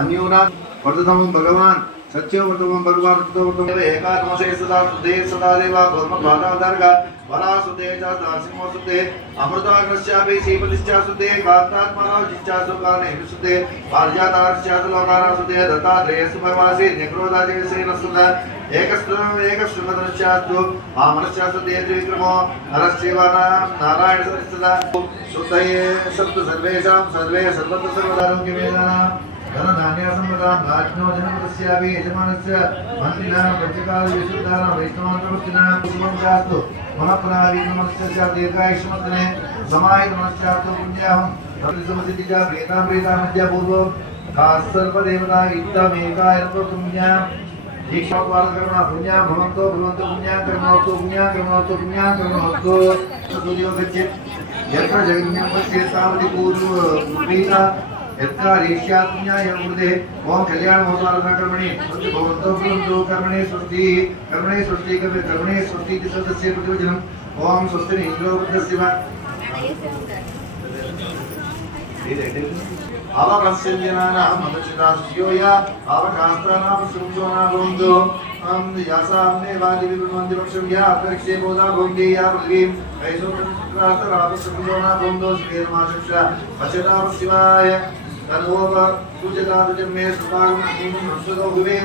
अन्यूना वर्धतं भगवान् सत्यो वर्तमान भगवान् वर्तमान एकात्मसे सदा देवा ब्रह्म पादाधारका वरासुते च दासिमोसुते अमृताग्रस्यापि सीपतिश्चासुते कात्तात्मनोचिच्चासुकाने विसुते पारिजातारस्यासुलोकानासुते दत्तात्रेयस्तु भगवासी निक्रोधाजयसेनस्तुत एकश्रुतश्चास्तु मामनश्चासुते त्रिविक्रमो नरश्चैवानां नारायणसरिस्तदा सुतये सत्तु सर्वेषां सर्वे सर्वत्र सर्वदारोग्यवेदानां धनधान्यासंवदां राज्ञो जनपदस्यापि यजमानस्य मन्त्रिणां प्रत्यकाल विशुद्धानां वैष्णवान्तर्वृत्तिनां शुभं चास्तु मनःप्रावीर्नमस्य दीर्घायुष्मत्ने समाहितमनश्चास्तु पुण्याहं तत्समसिद्धिजा प्रेता प्रेता मध्य पूर्वं सर्वदेवता इत्तमेकाय पुण्यां दीक्षापालकर्मणा पुण्यां भवन्तो भवन्तु पुण्यां कर्मणोऽस्तु पुण्यां कर्मणोऽस्तु पुण्यां कर्मणोऽस्तु सूर्यो गच्छेत् यत्र जगन्यं पश्येत् तावति पूर्वीता यत्का रीष्यात्म्याय वृद्धे ओम कल्याण महोत्सव कर्मणि भवन्तो भवन्तु कर्मणे स्वस्ति कर्मणे स्वस्ति इति शब्दस्य प्रतिवचनम् ओम स्वस्ति इन्द्रो वृद्धस्य वा आवकास्यजनानां मदचिदास्योया आवकास्त्राणां सुंजोना भवन्तु यासाम्ने वादि विभ्रमन्ति पक्षं या अपरिक्षे बोधा भवन्ति या पृथ्वीं कैसोत्रास्तरापसुंजोना भवन्तो श्रीर्माशक्षा पश्यतां शिवाय तनोव पूजकादुजन्मे सुपागं नमस्तो भुवे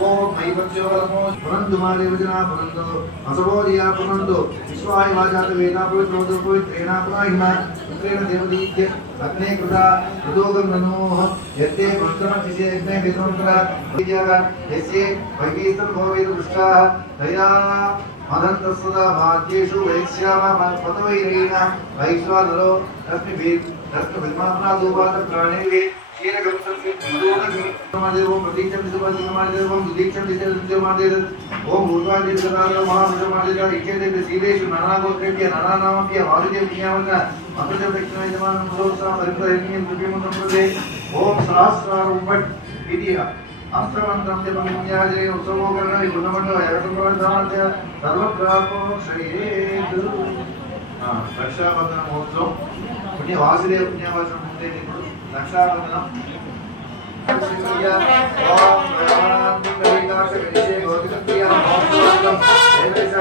ओम मयिपत्यो वलमो पुनन्दु मादेवजना पुनन्दु असवोदिया पुनन्दु विश्वाय वाजात वेदा पवित्रोदो पवित्रेण पुराहिमा पुत्रेण देवदीत्य अग्ने कृता ऋतोगं ननोः यत्ते मंत्रमतिसे यज्ञे विद्वंकरा विद्यागा यस्य वैकीस्तं भवेद दुष्टाः तया मदन्तस्सदा भाग्येषु वैश्यामा पतवैरेण वैश्वानरो तस्मिन् दोवाद प्राणेवे कीरकं सत्सि दोनगि समादेवं प्रतीक्षं दिसमादेवं दुदीक्षं दिसमादेव ओम भूतवादी सदानंद महापुरुषमादेव इच्छेदे सीलेषु नानागोत्रेभ्य नानानामप्य वासुदेव ज्ञावना अमृत दक्षिण यजमानं भवसां हरिप्रयज्ञं कृपीमन्तं प्रदे ओम सहस्रारूपट विधिया अस्त्रमन्त्रं जपमिन्याजे उत्सवोकरण गुणमण्डल यागसंप्रदानाद्य सर्वप्रापोक्षयेत् रक्षाबंधन महोत्सव पुण्य वासुदेव पुण्यवाचन मुक्ते रक्षाबंधनम ओम भगवान कलिकाश गणेशे गौतमप्रिया महोत्सवम देवेशा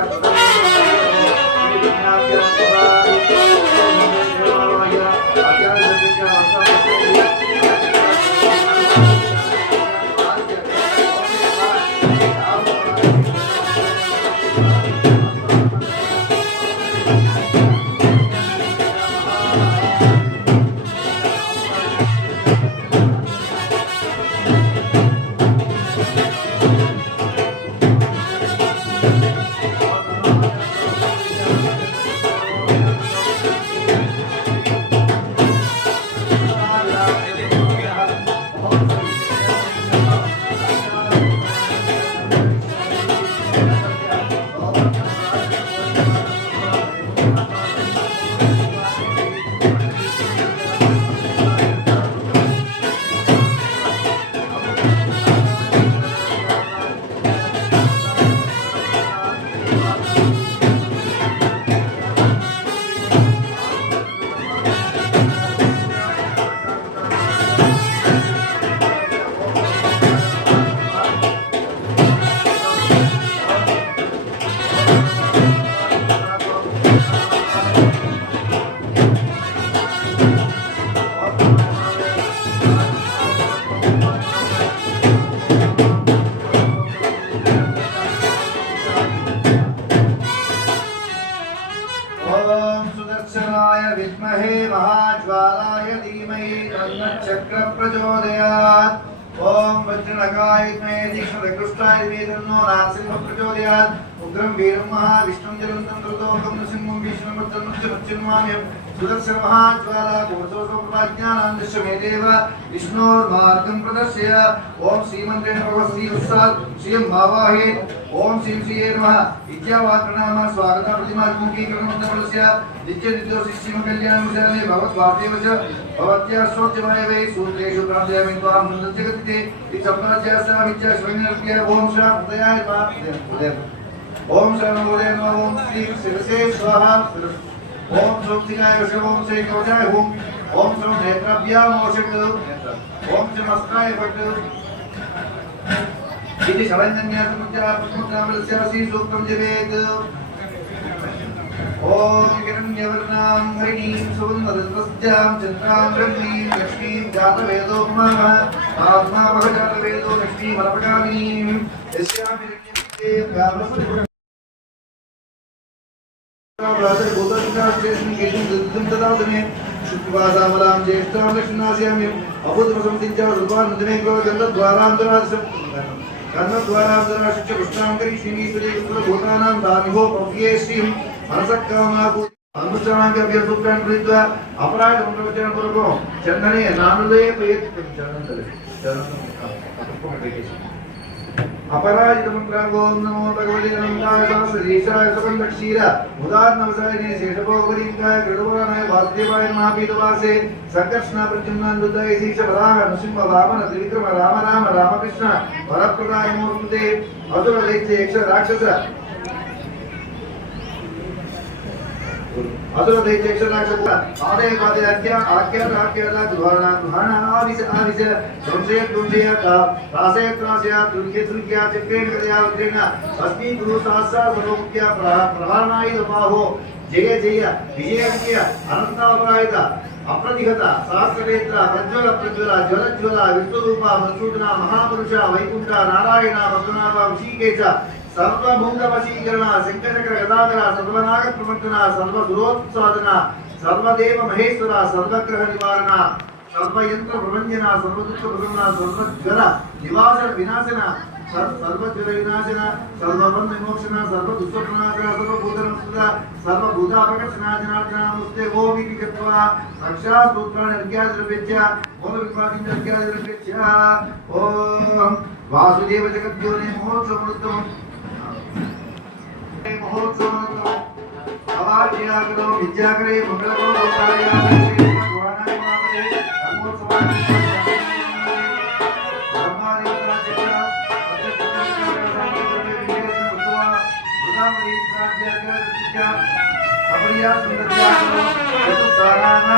चक्र प्रचोदयात् ओम वज्रनगाय विद्महे तीक्ष्णचक्रुष्टाय धीमहि तन्नो नारसिंह प्रचोदयात् उग्रं वीरं महाविष्णुं जलन्तं त्रतोकं नृसिंहं भीष्ममर्दनमुच्चमच्चिन्मान्यं सुदर्शन महाज्वाला घोरसोऽसोप्रज्ञानान्दश्यमेदेव विष्णोर्मार्गं प्रदर्शय ओम श्रीमन्त्रेण प्रभस्ति उत्सात् श्रियं भावाहे ओम श्रीं श्रीये नमः विद्यावाक्प्रणाम स्वागत प्रतिमात्मुखीकरणोत्तमस्य नित्य निर्दोषिष्टिम कल्याणविषये भवद्वादेव च भवत्या स्वच्छमय वै सूत्रेषु प्रार्थयामि त्वां नन्दजगतिते इत्सम्राज्यस्य विद्या श्रवणर्प्य ओम श्री हृदयाय नमः ओम श्री नमोदय नमः ओम श्री शिरसे स्वाहा ओम श्रोत्रियाय वशः ओम श्री कवचाय ओम श्री नेत्राभ्यामोषट् ओम श्री मस्काय भट्ट इति शरण्यन्यासमुच्चारमुच्चामलस्यासि सूक्तं जपेत् ओम हिरण्यवर्णां हरिणीं सुवर्णरत्नस्यां चन्द्रां ब्रह्मीं लक्ष्मीं जातवेदो मम आत्मावः जातवेदो लक्ष्मीं मनपगामिनीं यस्यां हिरण्यविद्ये गावस्तु ब्रादर गोदस्नास्तेस्मिन् केतुं दुद्धं ददातुमे शुक्वासामलां ज्येष्ठां लक्ष्मीनास्याम्यं अबुद्धमसंतिञ्च रुद्वान् नन्दने गन्धद्वारान्तरादशं कर्णद्वारान्तराशिच्च पुष्टां करिष्यमीश्वरे भूतानां दामिहो प्रव्ये श्रीं मनसक्कामाकु अनुष्ठानाङ्गभ्यसूत्रान् कृत्वा अपराधं प्रवचनपूर्वकं चन्दने नानुलेपयेत् अपराजितमन्त्राङ्गो नमो भगवते नन्दाय सहस्रेशाय सुगन्धक्षीर उदात्मवसायिने शेषभोगवरीङ्गाय कृडुवराणाय वासुदेवाय नमः पीतवासे संकर्षण प्रद्युम्नान्दुदाय शीर्षवराह नृसिंह वामन त्रिविक्रम राम राम रामकृष्ण वरप्रदाय मूर्ते असुर दैत्य यक्ष राक्षस असुर दैत्य यक्ष राक्षस आदय पादय आख्यात दुहाना आविष संशय त्रासय दुर्ग्या चक्रेण गदया वज्रेण अस्मि गुरु सहस्र सर्वमुख्य प्रहारणाय बाहो जय जय विजय विजय अनंतापरायित अप्रतिहत सहस्रनेत्र प्रज्वल ज्वल विष्णुरूप मधुसूदन महापुरुष वैकुंठ नारायण पद्मनाभ ऋषिकेश सर्वभूत वशीकरण शंकरचक्र गदाधर सर्वनाग प्रवर्तन सर्वदुरोत्सादन सर्वदेव महेश्वर सर्वग्रह निवारण सर्वयंत्र प्रभंजन सर्वदुख प्रसन्न सर्वज्वर निवासन विनाशन सर्वज्वर विनाशन सर्वबंध विमोचन सर्वदुष्टप्रणाशन सर्वभूतनमस्कृत सर्वभूतापकर्षण जनार्दन नमस्ते ओम इति कृत्वा रक्षा सूत्राणि अर्घ्याद्रव्यस्य ओम विपादिं अर्घ्याद्रव्यस्य ओम वासुदेव जगद्योनि महोत्सवमुत्तमम् महोत्सवमुत्तमम् अवाज्यागरो विद्याकरे मंगलकरो लोकार्याय भगवानाय महामते धर्मोत्सवाय अपरिया सुंदरता चतुर्धाराना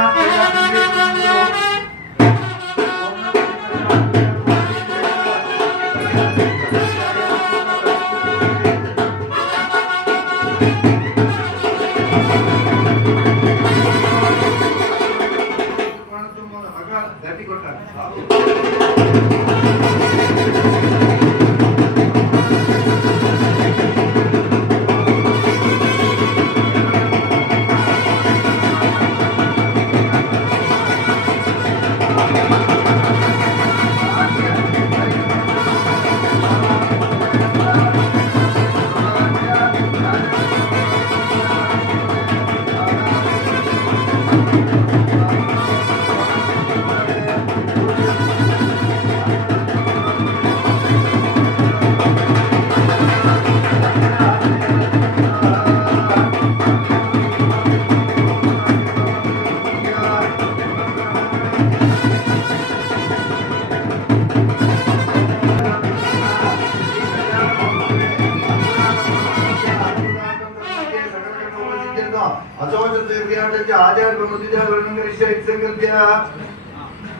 आचार्य ब्रह्मविद्या वर्णंगरिष्य संकल्प्य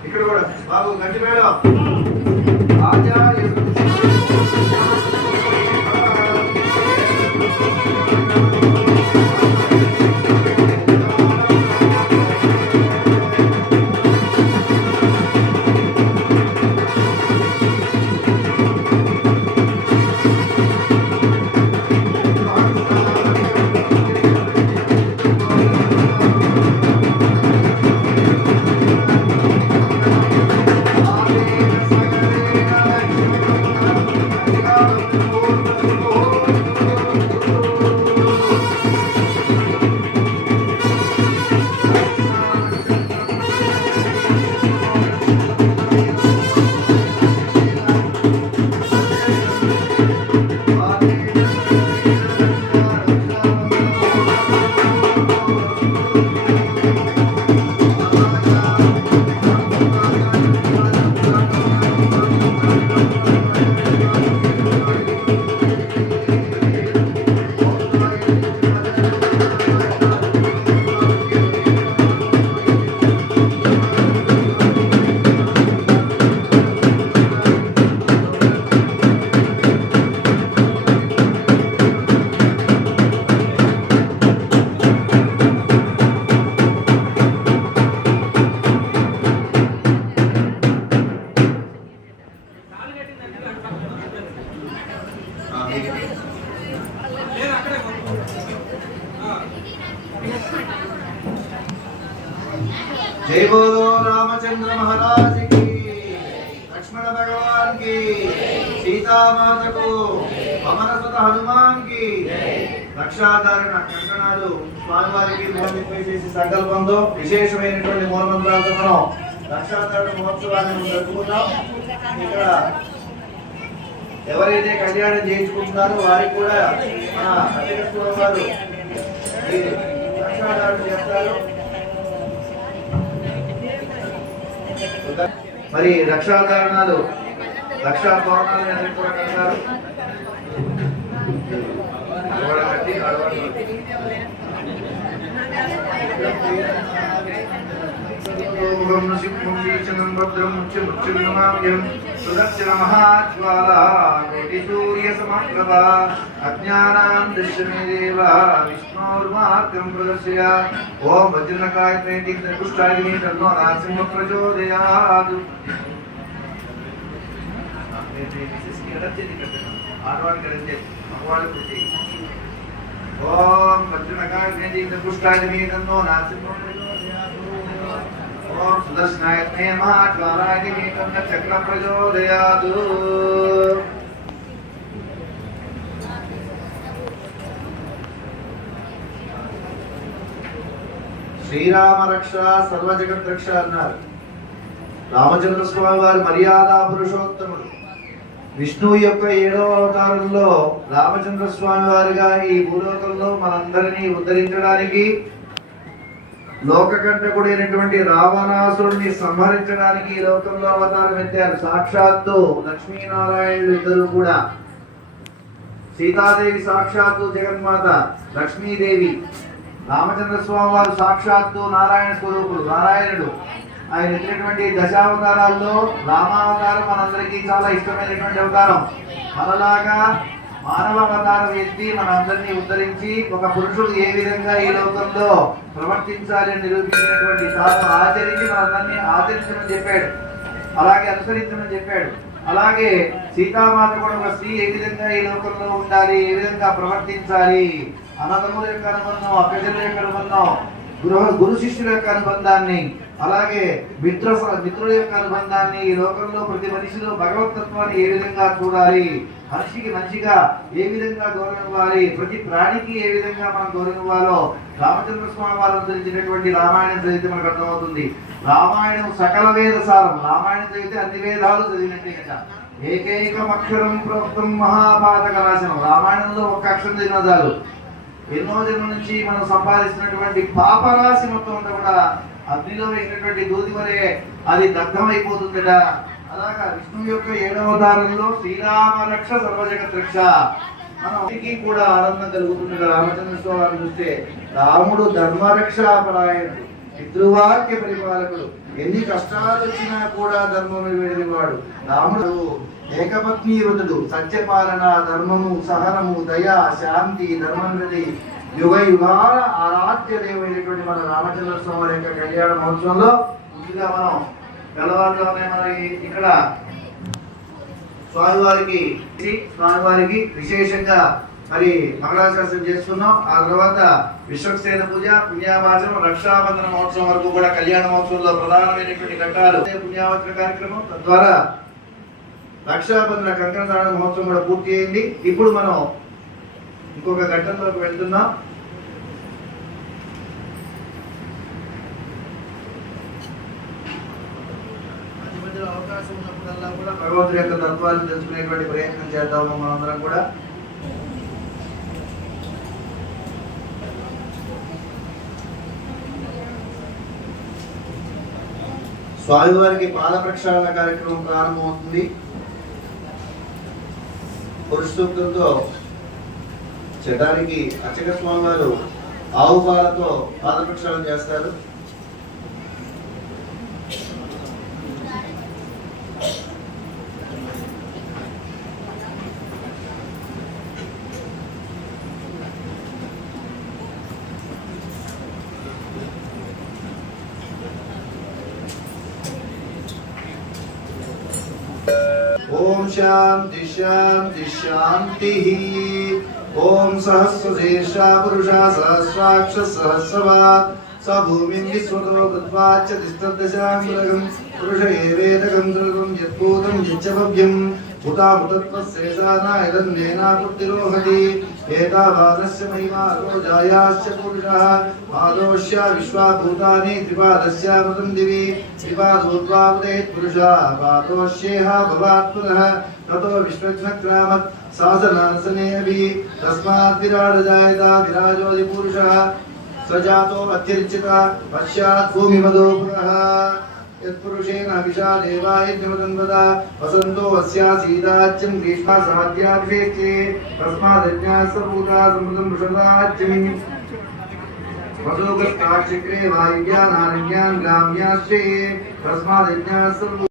ఇక్కడ కూడా బాబు గట్టి మేడం ఆచార్య लक्ष्मण भगवान की, सीता माता को, पवन सुत हनुमान की। రక్షాధారణ కంకణాలు స్వామివారికి చేసి సంకల్పంతో విశేషమైనటువంటి మూలమంత్రాలతో మనం రక్షాధారణ మహోత్సవాన్ని జరుపుకున్నాం. ఇక్కడ ఎవరైతే కళ్యాణం చేయించుకుంటున్నారో వారికి కూడా మన అతిథి వారు రక్షాధారణ చేస్తారు. మరి రక్షాధారణాలు రక్షా తోరణాలు కూడా కడతారు. अज्ञानां दृश्यमेव विष्णोर्मार्गं प्रदर्शय। ओम वज्रनकाय त्रिपुष्टाय तन्नो नरसिंह प्रचोदयात्। ओम वज्रनकाय त्रिपुष्टाय तन्नो नरसिंह प्रचोदयात्। ओम सुदर्शनाय महाज्वालाय तन्नो चक्र प्रचोदयात्। శ్రీరామ రక్ష సర్వ జగత్ రక్ష అన్నారు. రామచంద్ర స్వామి వారి మర్యాద పురుషోత్తముడు. విష్ణువు యొక్క 7వ అవతారంలో రామచంద్ర స్వామి వారిగా ఈ భూలోకంలో మనందరినీ ఉద్ధరించడానికి, లోకకంటకుడైనటువంటి రావణాసురుడిని సంహరించడానికి ఈ లోకంలో అవతారం ఎత్తారు. సాక్షాత్తు లక్ష్మీనారాయణులు ఇద్దరు కూడా. సీతాదేవి సాక్షాత్తు జగన్మాత లక్ష్మీదేవి, రామచంద్ర స్వామి వారు సాక్షాత్తు నారాయణ స్వరూపుడు నారాయణుడు. ఆయన ఎత్తినటువంటి దశావతారాల్లో రామావతారం మనందరికీ చాలా ఇష్టమైనటువంటి అవతారం. మనలాగా మానవ అవతారం ఎత్తి మనందరినీ ఉద్ధరించి ఒక పురుషుడు ఏ విధంగా ఈ లోకంలో ప్రవర్తించాలి అని నిరూపించినటువంటి తాను ఆచరించి మనందరినీ ఆచరించమని చెప్పాడు, అలాగే అనుసరించమని చెప్పాడు. అలాగే సీతామాత కూడా ఒక స్త్రీ ఏ విధంగా ఈ లోకంలో ఉండాలి, ఏ విధంగా ప్రవర్తించాలి, అన్నదమ్ముల యొక్క అనుబంధం, అక్కజల యొక్క అనుబంధం, గురు శిష్యుల యొక్క అనుబంధాన్ని, అలాగే మిత్రుల యొక్క అనుబంధాన్ని, ఈ లోకంలో ప్రతి మనిషిలో భగవతత్వాన్ని ఏ విధంగా చూడాలి, మనిషికి మంచిగా ఏ విధంగా గౌరవం ఇవ్వాలి, ప్రతి ప్రాణికి ఏ విధంగా మనం గౌరవం ఇవ్వాలో రామచంద్ర స్వామి వారు అనుసరించినటువంటి రామాయణం చదివితే మనకు అర్థమవుతుంది. రామాయణం సకల వేద సారం. రామాయణం చదివితే అన్ని వేదాలు చదివినట్టే కదా. ఏకైకం అక్షరం ప్రోక్తం మహాపాతక రాశనం. రామాయణంలో ఒక్క అక్షరం చదివిన చాలు ఎన్నో జన్మ నుంచి మనం సంపాదిస్తున్నటువంటి పాపరాశి మొత్తం అంతా కూడా అగ్నిలో వేసినటువంటి దూది వరే అది దగ్ధమైపోతుందట. అలాగా విష్ణువు యొక్క 7వ అవతారంలో శ్రీరామ రక్ష సర్వజగత్ రక్ష. మనకి కూడా ఆనందం కలుగుతుంది. రామచంద్ర స్వామి చూస్తే రాముడు ధర్మరక్షాపరాయణుడు, పితృవాక్య పరిపాలకుడు. ఎన్ని కష్టాలు వచ్చినా కూడా ధర్మం వేడివాడు. రాముడు ఏకపత్ని వృతుడు, సత్యపాలన, ధర్మము, సహనము, దయ, శాంతి, ధర్మనిధి, యుగ యుగాల ఆరాధ్య దేవుడైనటువంటి మన రామచంద్ర స్వామి యొక్క కళ్యాణ మహోత్సవంలో ముందుగా మనం తెల్లవారుజామునే మరి ఇక్కడ స్వామివారికి విశేషంగా మరి మంగళాశాసనం చేసుకున్నాం. ఆ తర్వాత విశ్వక్సేన పూజ, పుణ్యావాచనం, రక్షాబంధన మహోత్సవం వరకు కూడా కళ్యాణ మహోత్సవంలో ప్రధానమైనటువంటి ఘట్టాలు పుణ్యావచన కార్యక్రమం. తద్వారా రక్షాబంధన కంకణదాన మహోత్సవం కూడా పూర్తి అయింది. ఇప్పుడు మనం ఇంకొక ఘట్టంలోకి వెళ్తున్నాం. మధ్య మధ్యలో అవకాశం ఉన్నప్పుడల్లా కూడా భగవంతుడి యొక్క తత్వాన్ని తెలుసుకునేటువంటి ప్రయత్నం చేద్దాము మనందరం కూడా. స్వామివారికి పాద ప్రక్షాళన కార్యక్రమం ప్రారంభమవుతుంది. పురుష సూక్తంతో చటానికి అర్చక స్వామి వారు ఆవు పాలతో పాద ప్రక్షాళన చేస్తారు. ओम शांति शांति शांति। ओम सहस्रशीर्षा पुरुषा सहस्राक्ष सहस्रवात् स भूमिं विश्वतो कृत्वा च तिष्ठद्दशाङ्गुलकं पुरुष एवेदकं द्रवं यत्भूतं भव्यम् उतामुतत्वस्येषाना इदन्नेनापुत्तिरोहति एतावादस्य महिमानो जायाश्च पुरुषः पादोश्य विश्वाभूतानि त्रिपादस्यामृतं दिवि त्रिपादोद्वावदेत् पुरुषः पादोश्येह भवात् पुनः ततो विश्वज्ञक्रामत् सासनासनेऽभि तस्मात् विराडजायता विराजोऽधिपुरुषः सजातो अत्यर्चिता पश्चात् भूमिमदो पुरः यत्पुरुषेण अभिषा देवा यज्ञमदन्वदा वसन्तो अस्यासीदाच्यं ग्रीष्मासाद्याभिषेच्ये तस्मादज्ञास्सपूता समृतं वृषदाच्यम् वसोगस्ताक्षिक्रे वायुज्ञानान्यान् ग्राम्याश्चे तस्मादज्ञास्सपूता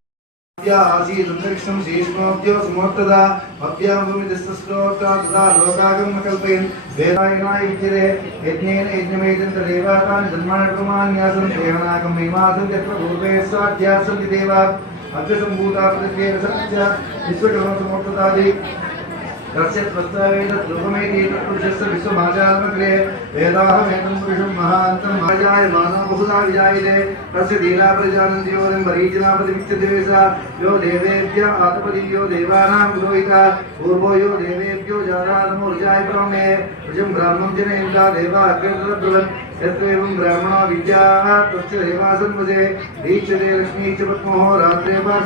आसीदन्तरिक्षं शेषमोऽद्यो समोक्तदा मभ्यां भूमिदस्तश्लोका तदा लोकागं कल्पयन् वेदायनाय विद्यते यज्ञेन यज्ञमेदं तदेवातानि जन्मानप्रमाण्यासं देहनागं महिमासं यत्र पूर्वे स्वाध्यासन्ति देवा अग्रसम्भूता पृथिव्येव सत्य विश्वकर्मसमोक्तदादि तस्य प्रस्तावेतत् लोकमेति तत्पुरुषस्य विश्वमाचारमग्रे वेदाहमेतं पुरुषं महान्तं महाजायमानो बहुधा विजायते तस्य दीना प्रजानन्ति योनिं वरीचना प्रतिमिच्छदेवेशा यो देवेभ्य आतपति यो देवानां पुरोहिता पूर्वो यो देवेभ्यो जाता नमो ऋजाय ब्रह्मे ऋजं ब्राह्मं जनयन्ता देवा अग्रेतरब्रुवन् यत्त्वेवं ब्राह्मणो विद्याः तस्य देवासन् वसे दीक्षते लक्ष्मी च पद्मोः रात्रे वा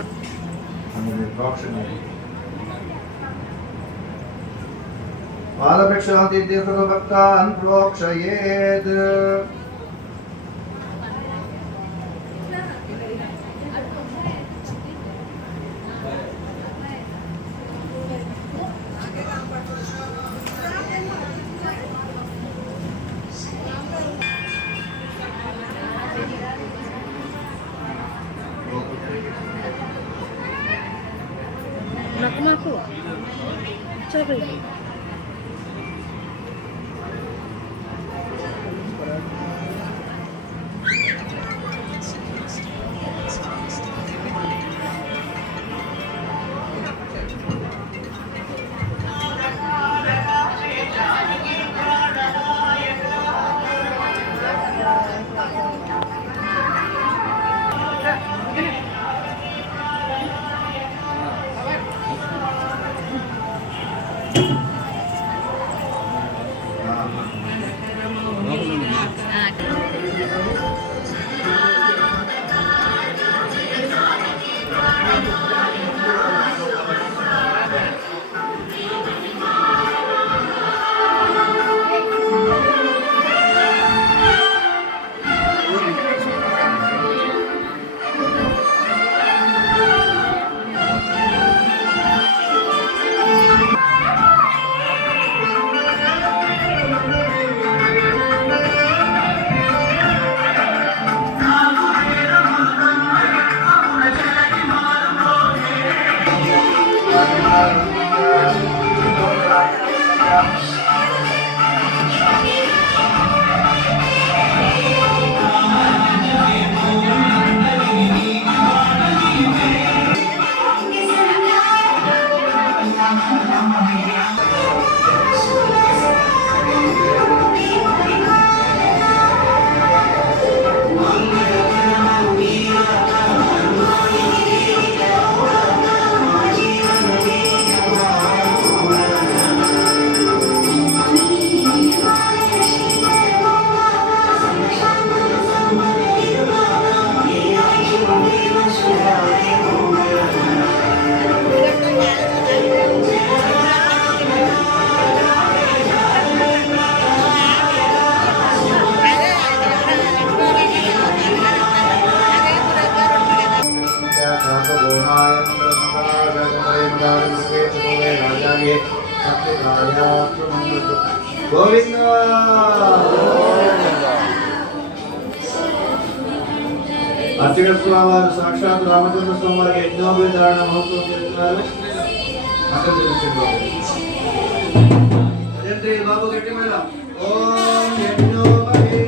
बालभिक्षान्ति सर्वभक्तान् प्रोक्षयेत् నాకు చెప్పండి గోవింద అర్చక స్వామి సాక్షాత్ రామచంద్ర స్వామి వారికి యజ్ఞోపేతారణ మహోత్సవం చేస్తున్నారు. అక్కడ తెలుసుకోండి. అదే బాబు గట్టి మేళ. ఓం యజ్ఞోపవే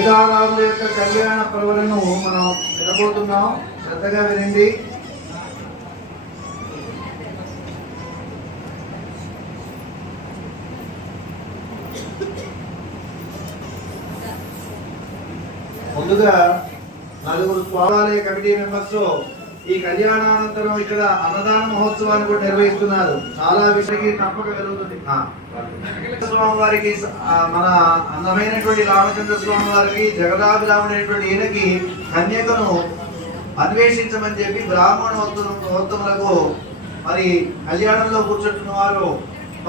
సీతారాముల యొక్క కళ్యాణ పర్వలను మనం వినబోతున్నాం. శ్రద్ధగా వినండి. ముందుగా నలుగురు స్వామి కమిటీ మెంబర్స్ ఈ కళ్యాణానంతరం ఇక్కడ అన్నదాన మహోత్సవాన్ని కూడా నిర్వహిస్తున్నారు. చాలా విషయానికి తప్పక వెలుగుతుంది. స్వామి వారికి మన అందమైనటువంటి రామచంద్ర స్వామి వారికి జగదాభిరాముడైనటువంటి ఈయనకి కన్యకను అన్వేషించమని చెప్పి బ్రాహ్మణోత్తములకు మరి కళ్యాణంలో కూర్చుంటున్న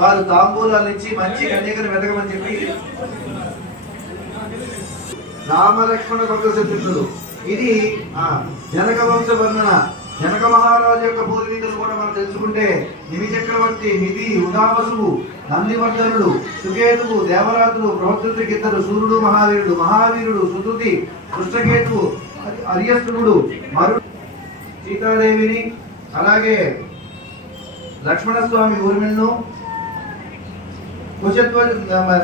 వారు తాంబూలాలు ఇచ్చి మంచి కన్యకను వెతకమని చెప్పి రామలక్ష్మణ భక్తులు. ఇది జనక వంశ వర్ణన. జనక మహారాజు యొక్క పూర్వీకులు కూడా మనం తెలుసుకుంటే నిమి చక్రవర్తి, నిధి, ఉదావసువు, నందివర్ధనుడు, సుకేతువు, దేవరాజులు, బృహద్రుతికి ఇద్దరు, సూర్యుడు, మహావీరుడు సుధృతి, కృష్ణకేతువు, అర్యస్తుడు, మరుడు, సీతాదేవిని, అలాగే లక్ష్మణస్వామి ఊర్మిళ్లను,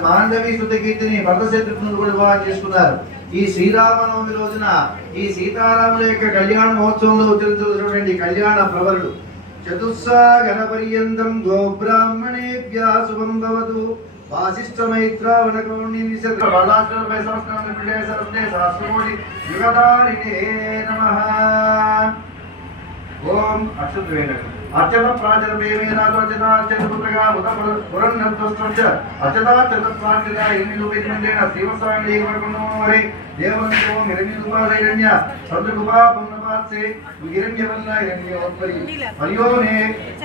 మాండవి శృతకీర్తిని, భరతశత్రుఘ్నులు కూడా వివాహం చేసుకున్నారు. ఈ శ్రీరామనవమి రోజున ఈ సీతారాముల యొక్క కళ్యాణ మహోత్సవంలో ఉచ్చరించబడినటువంటి కళ్యాణ ప్రవరుడు. చతుస్సాగర పర్యంతం గోబ్రాహ్మణేభ్యః శుభం భవతు. వాసిష్ఠ మైత్రావణ కౌండి నిషత్ బాలాశ్రమై సంస్కృత పిల్లే సరస్వతే సహస్రకోటి యుగధారిణే నమః. ఓం అక్షత వేణు అర్చన ప్రాచన దేవేన అర్చన అర్చన పుత్రగా పురన్నత్వశ్చ అర్చనార్చన ప్రాచన ఇన్నిలుపేన శ్రీవత్సాంగే వరకున్నోరే దేవంతో మిరణ్యుపాదైరణ్య సంద్రగుపాపన్నపాత్సే గిరణ్యవల్ల హిరణ్యోత్పరి పరియోనే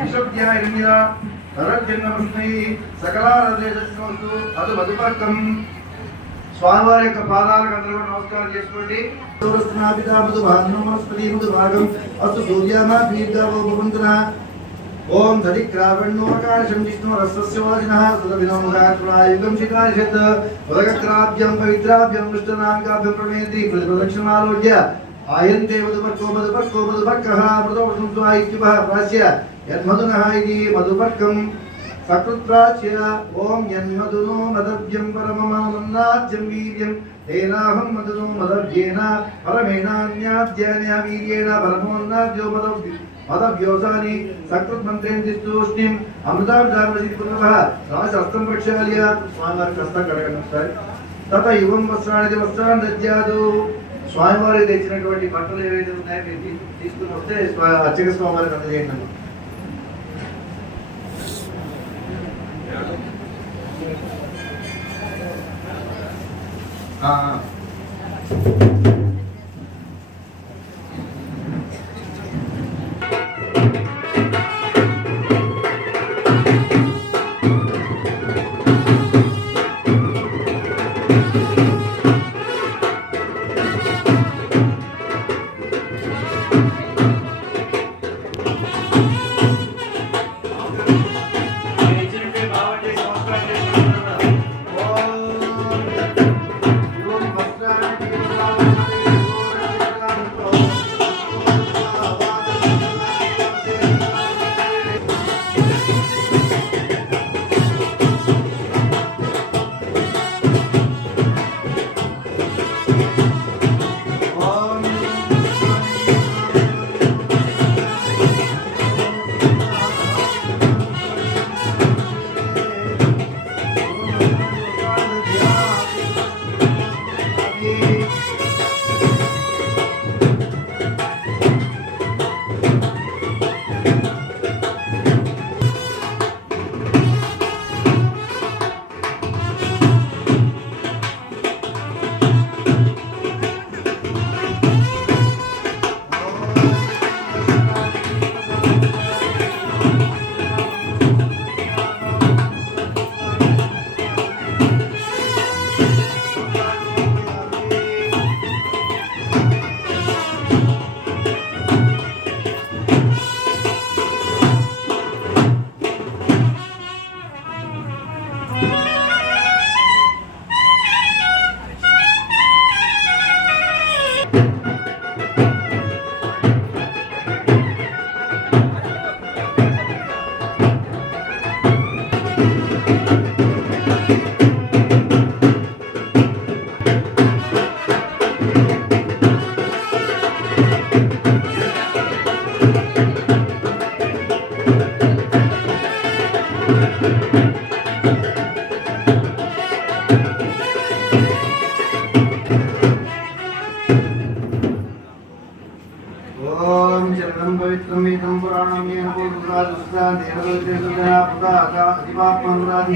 విశ్వద్యాయిరణ్య నరజన్మస్మై సకలారదేశస్మస్తు అదు మధుపర్కం. స్వామివారి యొక్క పాదాలకు అందరూ కూడా నమస్కారం చేసుకోండి. ఓం సదిక్రావణ్యోకాశం విష్ణు రస్యవాదినః సురవినోముఖాయుగం శిఖారిషత్ ఉదకక్రాభ్యం పవిత్రాభ్యం కృష్ణనామికాభ్యం ప్రణేతి ప్రదక్షిణాలోడ్య ఆయంతే మధుపర్కః మృతోపసంస్వాయిత్యుపః ప్రాస్య యన్మధునః ఇది మధుపర్కం సకృత్ప్రాచ్య. ఓం యన్మధునో మదవ్యం పరమమానన్నాద్యం వీర్యం తేనాహం మధునో మదవ్యేన పరమేణాన్యాద్యాన్య వీర్యేణ పరమోన్నాద్యో మదవ్యోసాని సకృత్ మంత్రేంద్రిస్తూష్ణిం అమృతాభిధానవసితి పునః రాజహస్తం ప్రక్షాళ్య. స్వామివారికి హస్తం కడగండి ఒకసారి. తత యువం వస్త్రాన్ని వస్త్రాన్ని దద్యాదు. స్వామివారికి తెచ్చినటువంటి బట్టలు ఏవైతే ఉన్నాయో మీరు తీసుకుని వస్తే అర్చక స్వామివారికి అందజేయండి.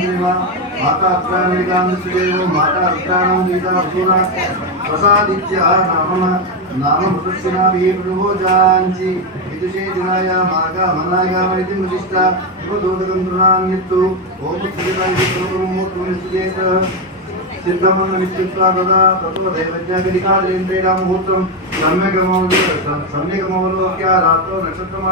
माता प्राणिकांदेव माता रुद्राणां गीता सुरा प्रसादित्य नामृतस्य नाभिः प्रभोजांसि विदुषे दिनाय मार्गा मन्नाय मनिति मुदिष्टा युवदोदकं तृणान्यत्तु ओम सुदेवाय विष्णुमुहूर्तमिष्टेत सिद्धमन्नमित्युक्त्वा तदा ततो दैवज्ञागदिकालेन्द्रेण मुहूर्तं सम्यगमवलोक्य रात्रौ नक्षत्रम्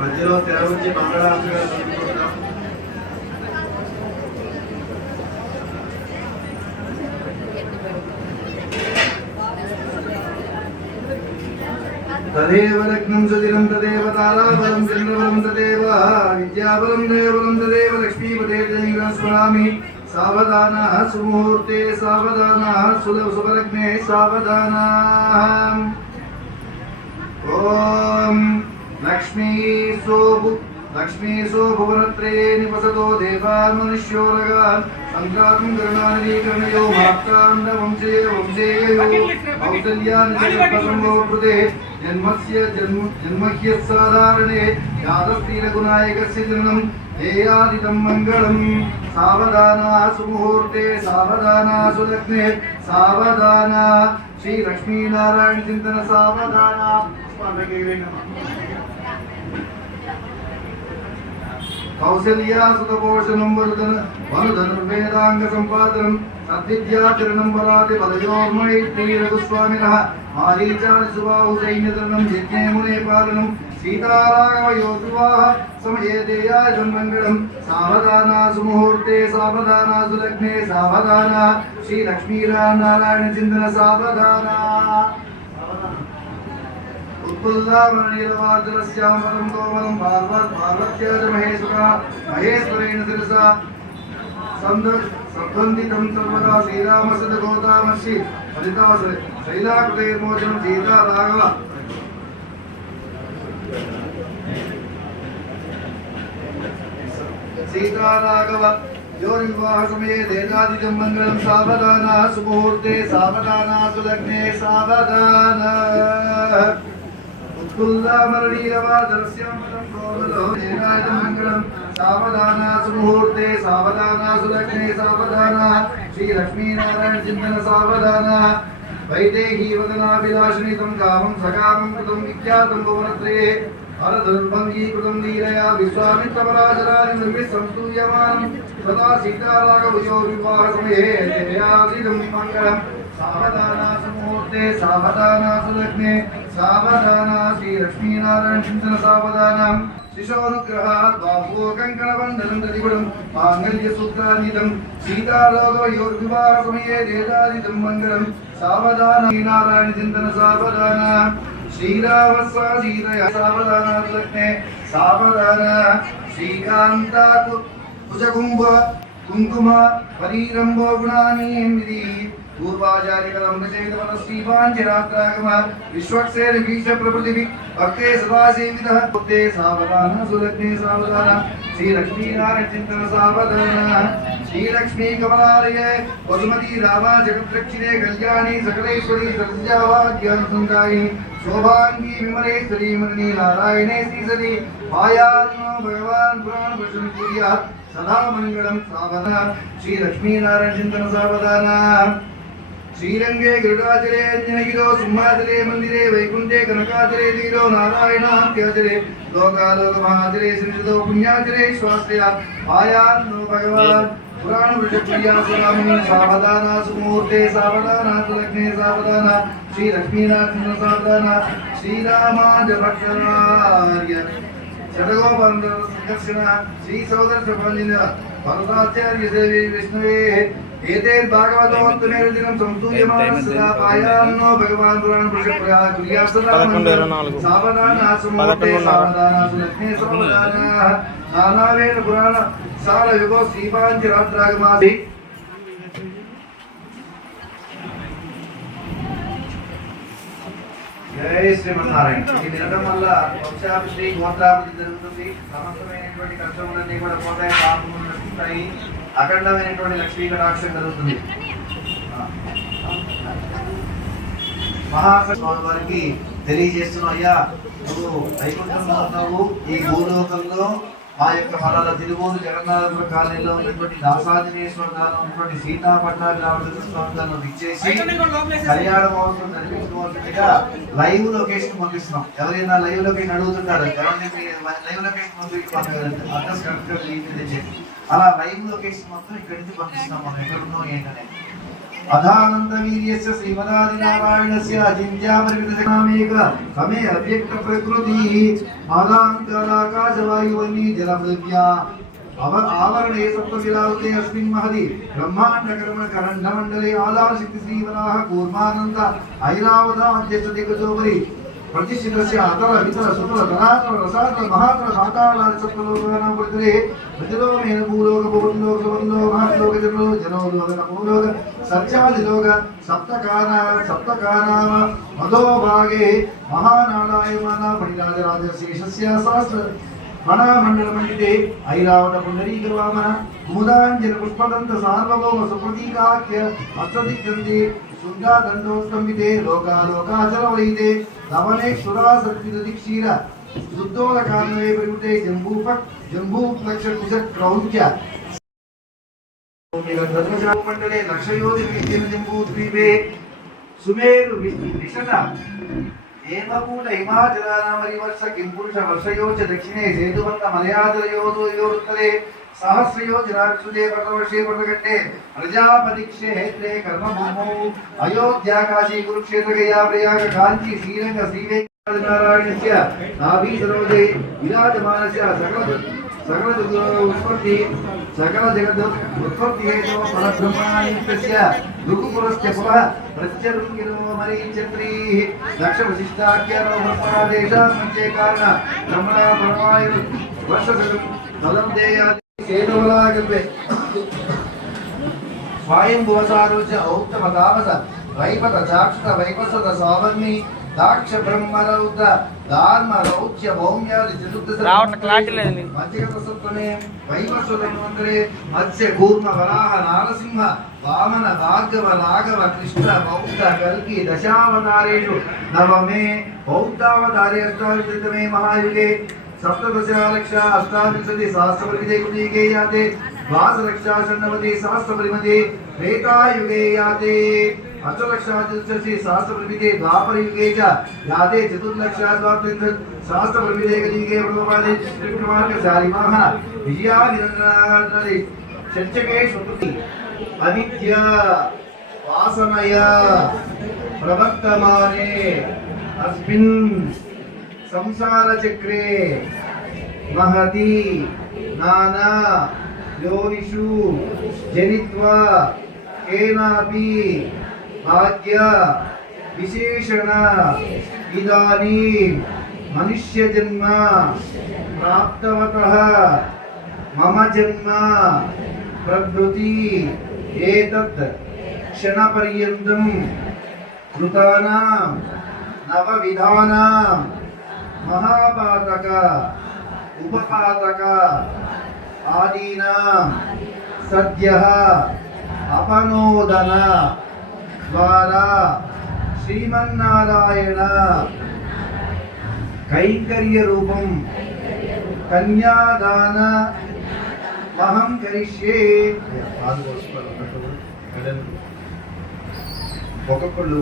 మధ్యలో తెరవచ్చి మంగళాంశగా చదువుకుంటాం. తదేవ లగ్నం సుదినం తదేవ తారాబలం చంద్రబలం తదేవ విద్యాబలం దేవబలం తదేవ లక్ష్మీపతే స్మరామి సావధాన సుముహూర్తే సావధాన శుభలగ్నే సావధాన. ఓం లక్ష్మీ భువనత్రయే నివసతో దేవాన్ మనుష్యోరగాన్ సంక్రాంతం కరుణానిధీకరణయో మాప్తాండ వంశేయో కౌసల్యాన్ జగత్పసంభవృతే జన్మహ్యసాధారణే యాదస్త్రీలగునాయకస్య జననం ధ్యేయాదితం మంగళం. సావధాన సుముహూర్తే సావధాన సులగ్నే సావధాన. శ్రీ లక్ష్మీనారాయణ చింతన సావధాన. కౌసల్యా సుతపోషణం వనుధనుర్వేదాంగ సంపాదనం సద్విద్యాచరణం వరాది బలయోర్మైత్రీరఘుస్వామినః మారీచాది సుబాహు సైన్యతరణం యజ్ఞే మునే పాలనం సీతారాఘవయోధువాః సమయే దేయాయ మంగళం. సావధాన సుముహూర్తే సావధాన సులగ్నే సావధాన. శ్రీ లక్ష్మీనారాయణ చింతన సావధాన. उत्पुल्लामणीरवार्धनस्यामलं कोमलं पार्वत्याज महेश्वरेण शिरसा सद्वन्दितं सर्वदा श्रीरामसदगोतामर्षि फलिता शैलाकृतेर्मोचनं सीता राघव. सीता राघव योर्विवाह समये देदादितं मङ्गलं. सावधान सुमुहूर्ते सावधान सुलग्ने सावधान. उत्पुल्लामरणीरवार्धनस्यामलं कोमलं देदादितं मङ्गलं. सावधान सुमुहूर्ते सावधान सुलग्ने सावधान. श्री लक्ष्मीनारायण चिन्तन सावधान. वैदेही वदनाभिलाषितं कामं सकामं कृतं विख्यातं भुवनत्रये अरधनुर्भङ्गीकृतं लीलया विश्वामित्रपराशराणि निर्मिसंस्तूयमानं सदा सीताराघवयोर्विवाहसमये जयादिदं मङ्गलं. सावधान सुमुहूर्ते सावधान सुलग्ने सावधान. श्री लक्ष्मीनारायण चिन्तन सावधान. शिशोनुग्रहात् बाहु कङ्कणबन्धनं दधिगुणं माङ्गल्यसूत्रान्वितं सीताराघवयोर्विवाहसमये देदादिदं मङ्गलं. सावधान नारायण चिन्तन सावधान. श्रीरामस्वा सीतया सावधान सुलग्ने सावधान. श्रीकान्ता कुजकुम्भ कुङ्कुम परीरम्भो गुणानीन्विधि पूर्वाचार्यकलं श्रीपाञ्चरात्रागम विश्वक्सेन भीष प्रभृतिभिः भक्ते सदा सेवितः भक्ते सावधान सुलग्ने सावधान. श्री लक्ष्मीनारायण चिन्तन सावधान. श्री लक्ष्मी कमलालये वसुमती रामा जगद्रक्षिणे कल्याणी सकलेश्वरी सरस्वती शोभांगी विमलेश्वरी मणि नारायणे श्रीसती मायानो भगवान पुराण पुरुषं कुर्यात् सदा मंगलम. सावधान. श्री लक्ष्मीनारायण चिन्तन सावधान. श्रीरंगे गरुडाचले अंजनगिरो सिंहाचले मंदिरे वैकुंठे कनकाचले धीरो नारायणाख्याचले लोकालोकमहाचले संस्कृतो पुण्याचले स्वास्त्या मायानो भगवान पुराण पुरुषप्रिया सुरामणि. सावधान सुमुहूर्ते सावधान सुलग्ने सावधान. श्री लक्ष्मीनारायण सावधान. श्रीरामाजभट्टार्य षडगोपाल दक्षिण श्री सौदर प्रपंजिन भरताचार्य देवी विष्णुवे एते भागवतोत्तमेन दिनं संस्तूयमानं सदा पायान्नो भगवान पुराण पुरुषप्रिया कुर्या सदा सावधान सुमुहूर्ते सावधान सुलग्ने सावधान. नानावेन पुराण सार युगो श्रीपाञ्चरात्रागमासि. జై శ్రీమన్నారాయణ. ఇది వినడం వల్ల వంశాభివృద్ధి గోత్రాభివృద్ధి జరుగుతుంది. సమస్తమైనటువంటి కష్టములన్నీ కూడా పోతాయి, పాపములు నశిస్తాయి, అఖండమైనటువంటి లక్ష్మీ కటాక్షం కలుగుతుంది. మహాస్వామి వారికి తెలియజేస్తున్నావు, అయ్యా నువ్వు వైకుంఠంలో ఉన్నావు, ఈ భూలోకంలో మా యొక్క ఫలాల తిరుమూరు జగన్నాథపుర కాలనీలో ఉన్నటువంటి దాసాంజనేశ్వర గారు ఉన్నటువంటి సీతాపట్నాభి రామచంద్ర స్వామి గారు ఇచ్చేసి కళ్యాణ మహోత్సవం నడిపించుకోవాల్సిందిగా లైవ్ లొకేషన్ పంపిస్తున్నాం. ఎవరైనా లైవ్ లొకేషన్ అడుగుతుంటారు, లైవ్ లొకేషన్ అడ్రస్ కరెక్ట్గా అలా లైవ్ లొకేషన్ మొత్తం ఇక్కడి నుంచి పంపిస్తున్నాం. మనం ఎక్కడున్నాం ఏంటనే అధానంద వీర్యస్య శ్రీమదాదినారాయణస్య అజింత్యాపరిమితనామేక సమే అవ్యక్త ప్రకృతి ఆదాంకాకాశవాయువన్నీ జలపృథివ్యా ఆవరణే సప్తశిలావతే అస్మిన్ మహది బ్రహ్మాండ కరండ మండలే ఆధారశక్తి శ్రీవరాహ కూర్మానంద ఐరావత అధ్యక్ష దిగ్గజోపరి ప్రతిష్ఠితస్య అతల వితల సుతల ధరాతల రసాతల మహాతల సాకారాల సప్తలోకానాం పరితరే ప్రతిలోకేన భూలోక భూలోక సువర్లోక మహాలోక జనోలోక నమోలోక సత్యాదిలోక సప్తకానామ మధోభాగే మహానారాయణ పణిరాజరాజ శేషస్య సహస్ర మణామండలమండితే ఐరావత పుండరీక వామన కుముదాంజన పుష్పదంత సార్వభౌమ సుప్రతీకాఖ్య అష్టదిగ్గంధి శుద్ధా దండోత్తంబితే లోకాలోకాచలవైతే లవణేశ్వరా సత్విదతి క్షీర శుద్ధోదకాన్వే పరిమితే జంబూపక్ష కుశ క్రౌంచ మండలే లక్షయోధి విద్యన జంబూద్వీపే సుమేరు విషద ఏమకూట హిమాచలానామరివర్ష కింపురుష వర్షయోచ దక్షిణే సేతువంత మలయాదలయోరుత్తరే సహస్రయోజనాక్షుదే పర్వశే పర్వగట్టే ప్రజాపతి క్షేత్రే కర్మభూమౌ అయోధ్యా కాశీ కురుక్షేత్ర గయా ప్రయాగ కాంచీ శ్రీరంగ శ్రీవేంకటనారాయణస్య నాభి సరోజే విరాజమానస్య సకల ఉత్పత్తి సకల జగద్ ఉత్పత్తి హేతో పరబ్రహ్మణాయుక్తస్య ఋగుపురస్య పురః ప్రత్యరుంగిరో మరీచంద్రీ దక్ష విశిష్టాఖ్యానో బ్రహ్మణాదేశాన్ మంచే కారణ బ్రహ్మణా పరమాయు వర్షసకం ఫలం దేయాది సేనవలాగల్పే స్వయంభువసారోచ ఔత్తమ తామస వైపత చాక్షుత వైపసత సావర్ణి దాక్ష బ్రహ్మరౌత ధార్మ రౌచ్య భౌమ్యాది చతుర్దశ పంచగత సత్వనే వైవస్వతంత్రే మత్స్య కూర్మ వరాహ నారసింహ వామన భార్గవ రాఘవ కృష్ణ బౌద్ధ కల్కి దశావతారేషు నవమే బౌద్ధావతారే అష్టావింశతమే మహాయుగే సప్తదశాలక్ష అష్టావింశతి సహస్రపరిమితే యుగే యాతే ద్వాదశలక్ష షణ్ణవతి సహస్రపరిమితే త్రేతాయుగే యాతే అష్టలక్షాచతుర్దశి సహస్రపరిమితే ద్వాపరయుగే చ యాతే చతుర్లక్ష ద్వాదశ సహస్రపరిమితే కలియుగే ప్రథమాదే శ్రీకుమార్గశాలి వాహన విజయానిరంజనాది షట్చకే శృతి అవిద్య వాసనయ ప్రవర్తమానే అస్మిన్ సంసార చక్రే మహతి నానా యోనిషు జనిత్వా కేనాపి భాగ్య విశేషణ ఇదానీం మనుష్య జన్మ ప్రాప్తవతః మమ జన్మ ప్రకృతి ఏతత్ క్షణపర్యంతం కృతానాం నవవిధానాం మహాపాతక ఉపపాతక ఆదీనాం సద్యః అపనోదన ద్వారా శ్రీమన్నారాయణ కైంకర్య రూపం కన్యాదాన మహం కరిష్యే. ఒక్కొక్కళ్ళు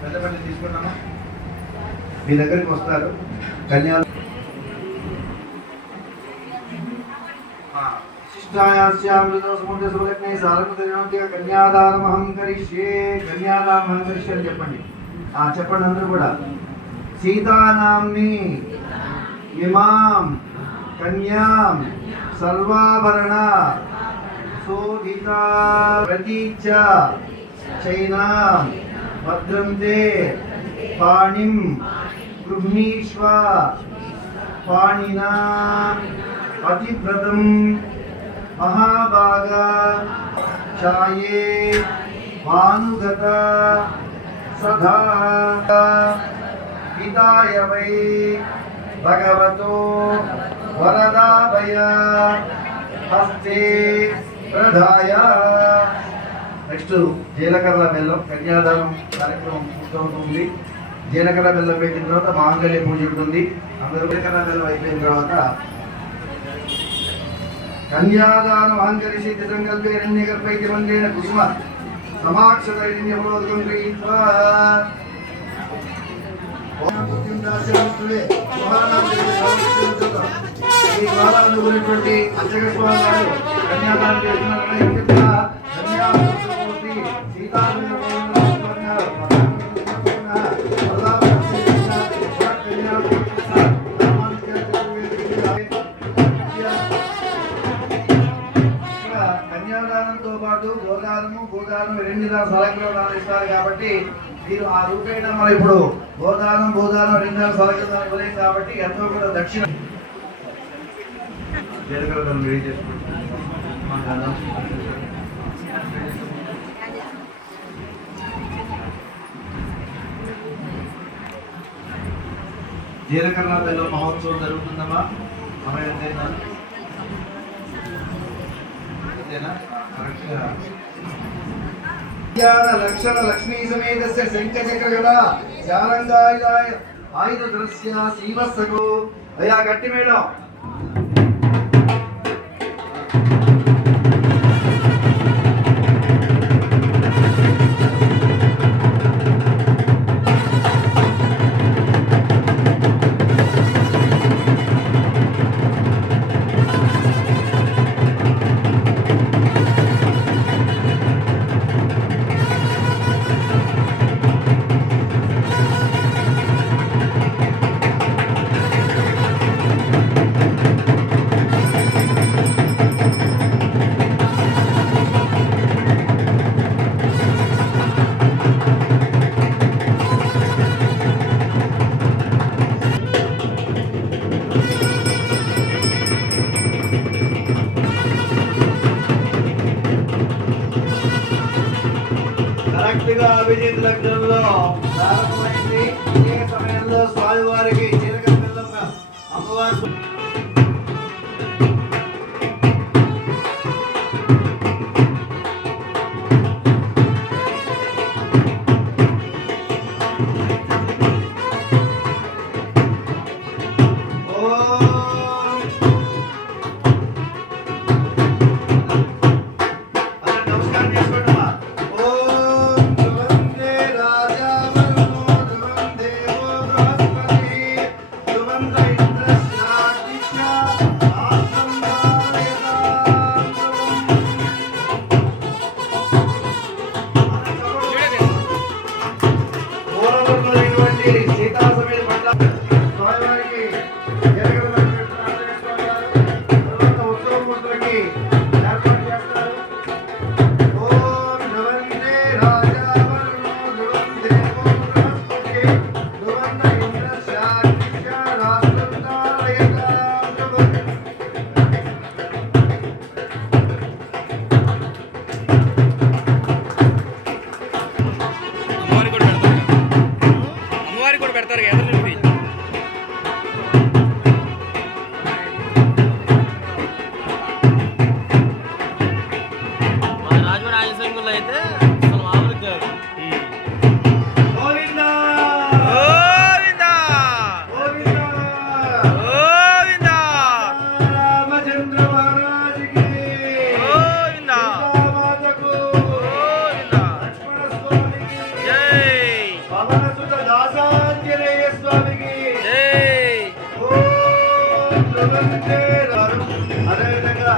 పెద్ద పని తీసుకున్నామా మీ దగ్గరికి వస్తారు కన్యా కన్యాదానమహం కరిష్యే కన్యాదానమహం కరిష్యే అని చెప్పండి. చెప్పండి అందరూ కూడా. సీతానాంని ఇమాం కన్యాం సర్వాభరణ శోభిత ప్రతీచ చైనాం భద్రంతే పాణిం గృహ్ణీష్వ పాణినా పతివ్రతం మహాభాగ ఛాయే భానుగత स्वधा हिताय वै भगवतो वरदाभय हस्ते प्रधाय। నెక్స్ట్ జీలకర్ర బెల్లం కన్యాదానం కార్యక్రమం పూర్తవుతుంది. జీలకర్ర బెల్లం పెట్టిన తర్వాత మాంగళ్య పూజ ఉంటుంది. అందరూ జీలకర్ర బెల్లం అయిపోయిన తర్వాత కన్యాదాన మాంగళ్య సిద్ధి సంకల్పే రణ్యగర్భైతి మండేన కుసుమ సమాక్షరైన్యమోదకం గృహీత్వా ఈ ద్వారా అనుకున్నటువంటి అర్చక స్వామి గారు కన్యాదానం చేస్తున్న కన్యాదానంతో పాటు గోదానము భూదానం రెండు సలగ్రహాలు ఇస్తారు కాబట్టి మీరు ఆ రూపేణ మనం ఇప్పుడు గోదానం భూదానం రెండు సలగ్రహాలు ఇవ్వలేం కాబట్టి ఎంతో కూడా దక్షిణ జీలకర్ర రెడీ చేసుకుంటాం. జీలకర్ర బెల్లం మహోత్సవం జరుగుతుందమ్మా. సమయం ఎంతైనా లక్షణ లక్ష్మీ సమేతస్య శంఖచక్రగద శారంగాయుధాయ ఆయుధ దృశ్య శ్రీవత్సకు అయ్యా గట్టి మేడం. కరెక్ట్గా అభిజిత్ లగ్నంలో ప్రారంభమైంది. ఇదే సమయంలో స్వామివారికి జీలకర్ర బెల్లం అమ్మవారు అదేవిధంగా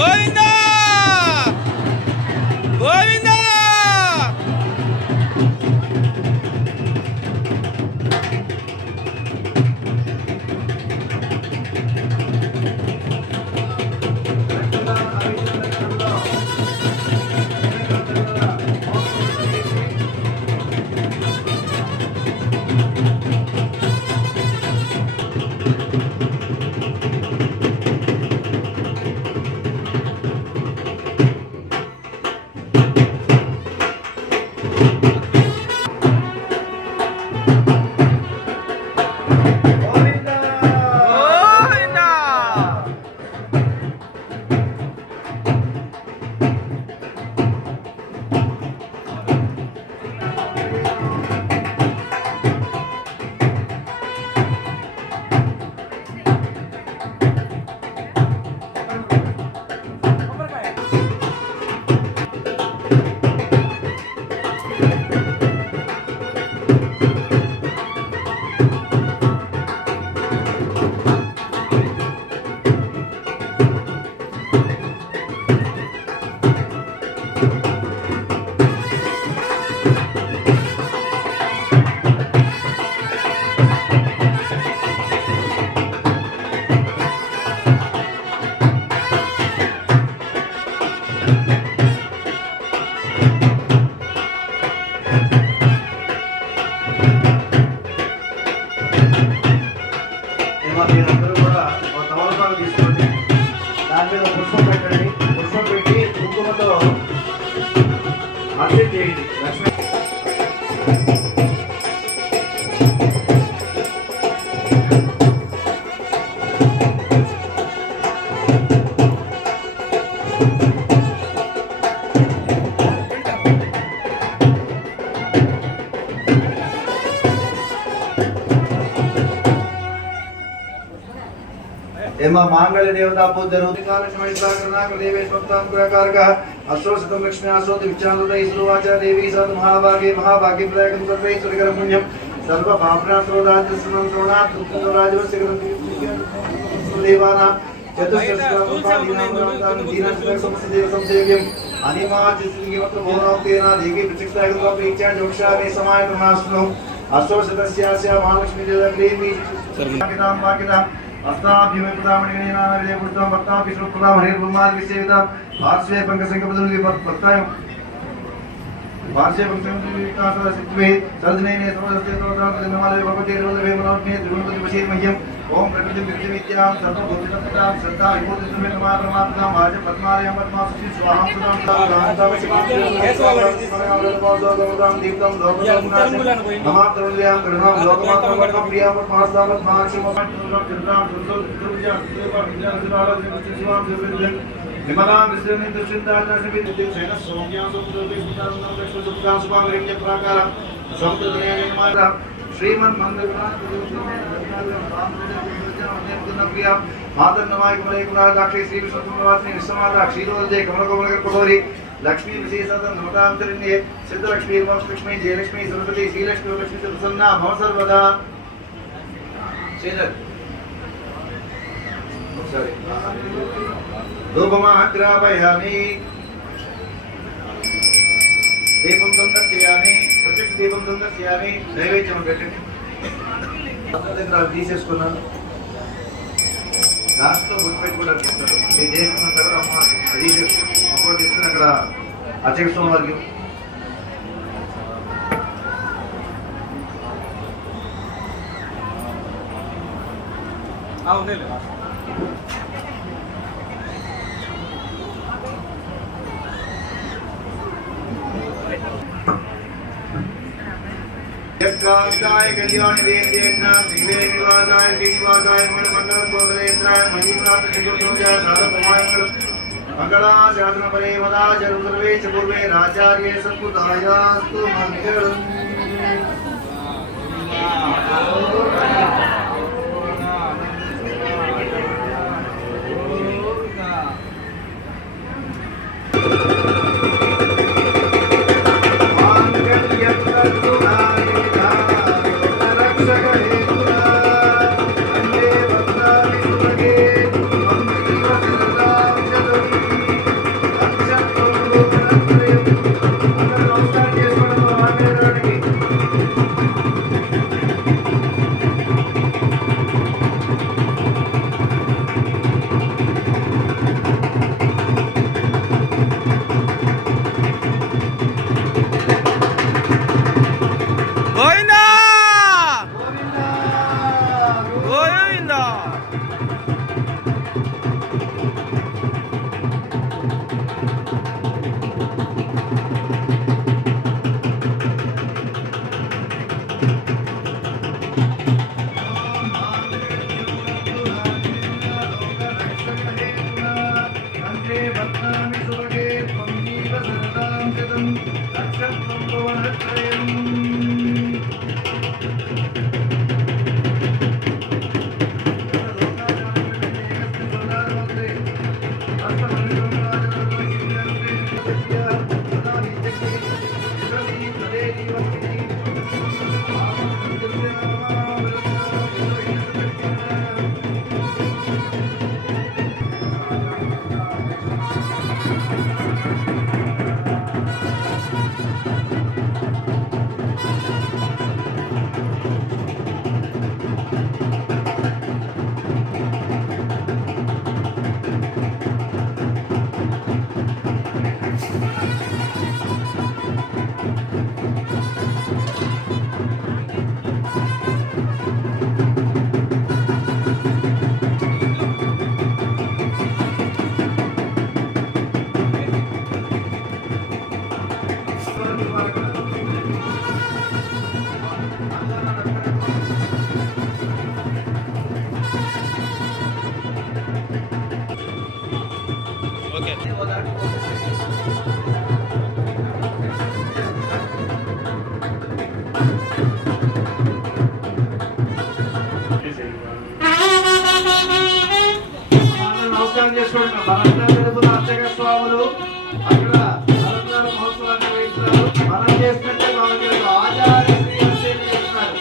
గోవిందా గోవిందా గోవిందా మీరందరూ కూడా ఒక తమలపాకు తీసుకోండి, దాని మీద పుష్పం పెట్టండి, పుష్పం పెట్టి కుంకుమతో అర్చన చేయండి. లక్ష్మీ ఏమా మాంగళ్య దేవతా పూజరు అశ్వశతం లక్ష్మీ ఆశ్రోతి విచారత ఈశ్వరువాచ దేవి సద్ మహాభాగే మహాభాగ్య ప్రదాయకం సర్వేశ్వరికర పుణ్యం సర్వ పాపనాశ్రోదాచస్నం శ్రోణాత్ దుఃఖరాజవస్యకరం దేవానాం చతుష్షష్టాం దీనస్య సమస్తదేవ సంసేవ్యం అనిమాచిస్లింగమత్ర భోనోక్తేన దేవి ప్రత్యక్షాయకం ప్రీత్యా జోక్షామి సమాయ బ్రహ్మాస్త్రం అశ్వశతస్యాస్య మహాలక్ష్మీ దేవతా క్లీమి సర్వకిదాం వాకిదాం अस्ताभ्यमे प्रदामणिगणेना नविदे पुरुषं भक्ताभि श्रुतप्रदाम हरिर्ब्रह्मादि विसेवितां पार्श्वे पंकसंकपदुलि भक्तायं पार्श्वे पंकसंकपदुलि विकासः सिद्धवे सर्जनेने समदस्ते तोतां नमाले भगवते रोदवे मनोज्ञे त्रिगुणपति वशीर मह्यं ओम प्रकृति विद्यां सर्वभूतितत्तां श्रद्धा विभूतिसमे नमः परमात्मा वाच पद्मालयं पद्मासुचि स्वाहां सदां तां दीप्तं लोकं नमः तरुल्यां करुणां लोकमात्रं वटं प्रियां पद्मासावत् महाक्षमं चिन्तां सुन्दरं विमलां विश्रमिं दुष्चिन्तानाशविद्युत्सेन सौम्यां सुन्दरं सुभागरिं प्राकारं संप्रदयेन श्रीमन्मन्दिरप्रिया मातर्नमाय कमलेकुमाराक्षी श्री विष्णुवासिनी विश्वमाता क्षीरोदय कमलकोमलकर कठोरी लक्ष्मी विशेषतः नमतांतरिण्ये सिद्धलक्ष्मी लक्ष्मी जयलक्ष्मी सरस्वती श्रीलक्ष्मी लक्ष्मी प्रसन्ना भव सर्वदा धूपमाग्रापयामि दीपं संदर्शयामि प्रत्यक्ष दीपं संदर्शयामि नैवेद्యం పెట్టండి దగ్గర తీసేసుకున్నాను లాస్ట్లో గుర్తుపెట్టుకోవడానికి చెప్తారు నేను చేసుకున్న తర్వాత అమ్మ అది అప్పుడు తీసుకుని అక్కడ అర్చక స్వామి వారికి यत्कान्ताय कल्याणि वेदेन्द्रां श्रीवेणिवासाय श्रीनिवासाय मणिमण्डलगोदरेन्द्राय मणिनाथ चतुर्भुजाय सार्वभौमाय मंगलाशासनपरे वदाचरु सर्वे च पूर्वे राचार्ये सत्कृतायास्तु मङ्गलम् నమస్కారం చేసుకోండి. మనందరం తరపున అర్చక స్వాములు అక్కడ అలంకార మహోత్సవాన్ని నిర్వహిస్తున్నారు. మనం చేసినట్టే బాగుంటుంది. ఆచార్య శ్రీ అంటే చేస్తున్నారు.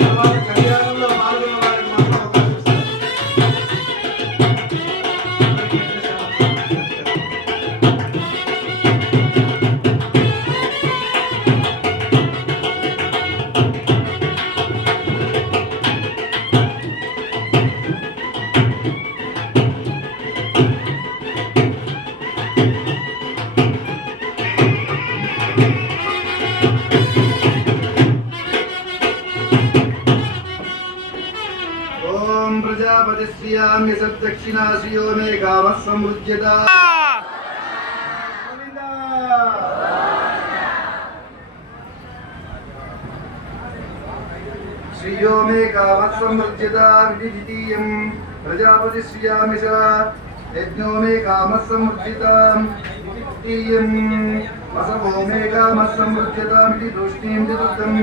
తర్వాత కళ్యాణంలో పాల్గొన్న వారికి మాత్రం అవకాశం ఇస్తారు. ఓం ప్రజాపతి శ్రియామ్య సద్దక్షిణా శ్రియో మే గావః సమృజ్యత. శ్రియో మే గావః సమృజ్యత విదితీయం ప్రజాపతి శ్రియామి స యజ్ఞో మే కామః సమృజ్యత విదితీయం వసవో మే కామః సమృజ్యత విది తుష్ణీం దిదుక్తం.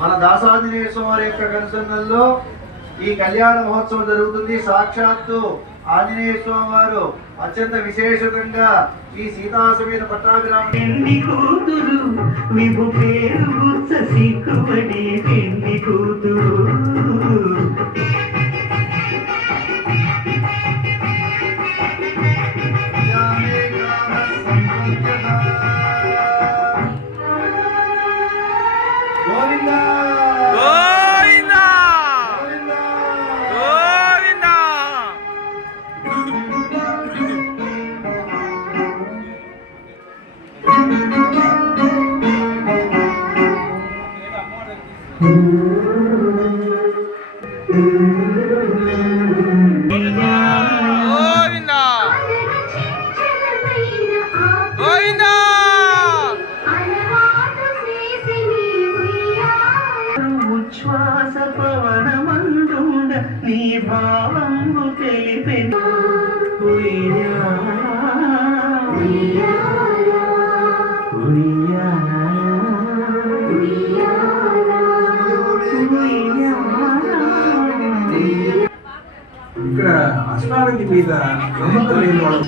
మన దాసాంజనేయ స్వామి యొక్క కనుసన్నల్లో ఈ కళ్యాణ మహోత్సవం జరుగుతుంది. సాక్షాత్తు ఆంజనేయ స్వామి వారు అత్యంత విశేషంగా ఈ సీతాసమేత పట్టాభిరాముడు పెళ్లి కూతురు విభు పేరు గుచ్చ సిక్కుబడి పెళ్లి కూతురు గోవిందా ఉచ్ఛ్వాస పవనమందుండ నీ భావంబు తెలిపెను ఇక్కడ అష్టానంది మీద నమ్మకం లేని వాళ్ళు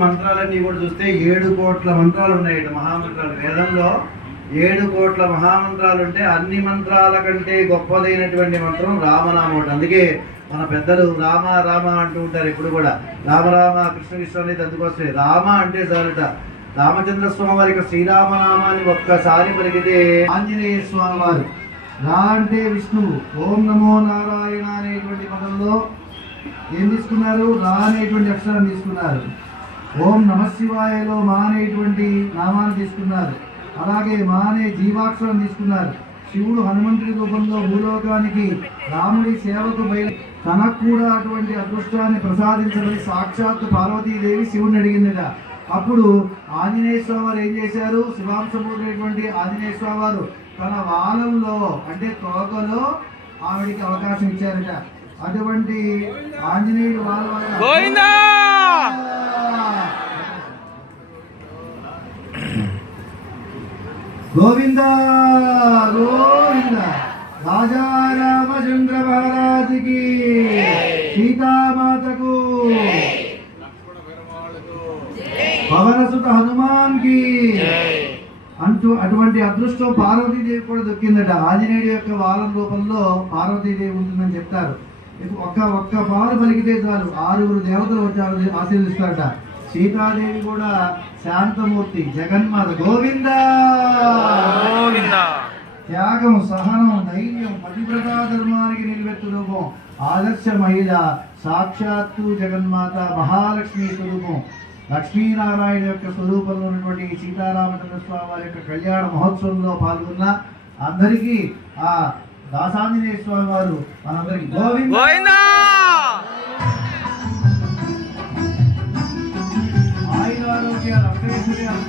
మంత్రాలన్నీ కూడా చూస్తే 7 కోట్ల మంత్రాలు ఉన్నాయి. మహామంత్రాలు వేదంలో 7 కోట్ల మహామంత్రాలు ఉంటే అన్ని మంత్రాల కంటే గొప్పదైనటువంటి మంత్రం రామనామం. అందుకే మన పెద్దలు రామ రామ అంటూ ఉంటారు ఎప్పుడు కూడా. రామ రామ కృష్ణ కృష్ణ అనేది అందుకోసమే. రామ అంటే చాలుట. రామచంద్ర స్వామి వారికి శ్రీరామనామాన్ని ఒక్కసారి పలికితే ఆంజనేయ స్వామి వారు రా అంటే విష్ణువు. ఓం నమో నారాయణ అనేటువంటి పదంలో ఏం తీసుకున్నారు? రా అనేటువంటి అక్షరం తీసుకున్నారు. ఓం నమ శివాయలో మా అనేటువంటి నామాన్ని తీసుకున్నారు. అలాగే మా అనే జీవాక్షరం తీసుకున్నారు. శివుడు హనుమంతుడి రూపంలో భూలోకానికి రాముడి సేవకు బయలు తనకు కూడా అటువంటి అదృష్టాన్ని ప్రసాదించమని సాక్షాత్తు పార్వతీదేవి శివుడిని అడిగిందిట. అప్పుడు ఆంజనేయ స్వామి వారు ఏం చేశారు? శివాంశమూర్తి ఆంజనేయ స్వామి వారు తన వాలంలో అంటే తోకలో ఆవిడికి అవకాశం ఇచ్చారట. అటువంటి ఆంజనేయుడు వాళ్ళ గోవింద గోవింద రాజా రామచంద్ర మహారాజుకి, సీతామాతకు, పవనసుత హనుమాన్ కి అంటూ అటువంటి అదృష్టం పార్వతీదేవి కూడా దొక్కిందట. ఆంజనేయుడి యొక్క వాలం రూపంలో పార్వతీదేవి ఉంటుందని చెప్తారు. ఒక్క పాలు పలికితే చాలు 6 దేవతలు వచ్చి ఆశీర్దిస్తారట. సీతాదేవి కూడా శాంతమూర్తి జగన్మాత. గోవింద త్యాగం, సహనం, ధైర్యం, పతివ్రతా ధర్మానికి నిలబెట్టు రూపం, ఆదర్శ మహిళ, సాక్షాత్తు జగన్మాత మహాలక్ష్మి స్వరూపం. లక్ష్మీనారాయణ యొక్క స్వరూపంలో ఉన్నటువంటి సీతారామచంద్ర స్వామి వారి యొక్క కళ్యాణ మహోత్సవంలో పాల్గొన్న అందరికీ ఆ దాసాంజనేయ స్వామి వారు మనందరికీ గోవింద ఆయురారోగ్యాలు అక్షయశ్వర్యాలు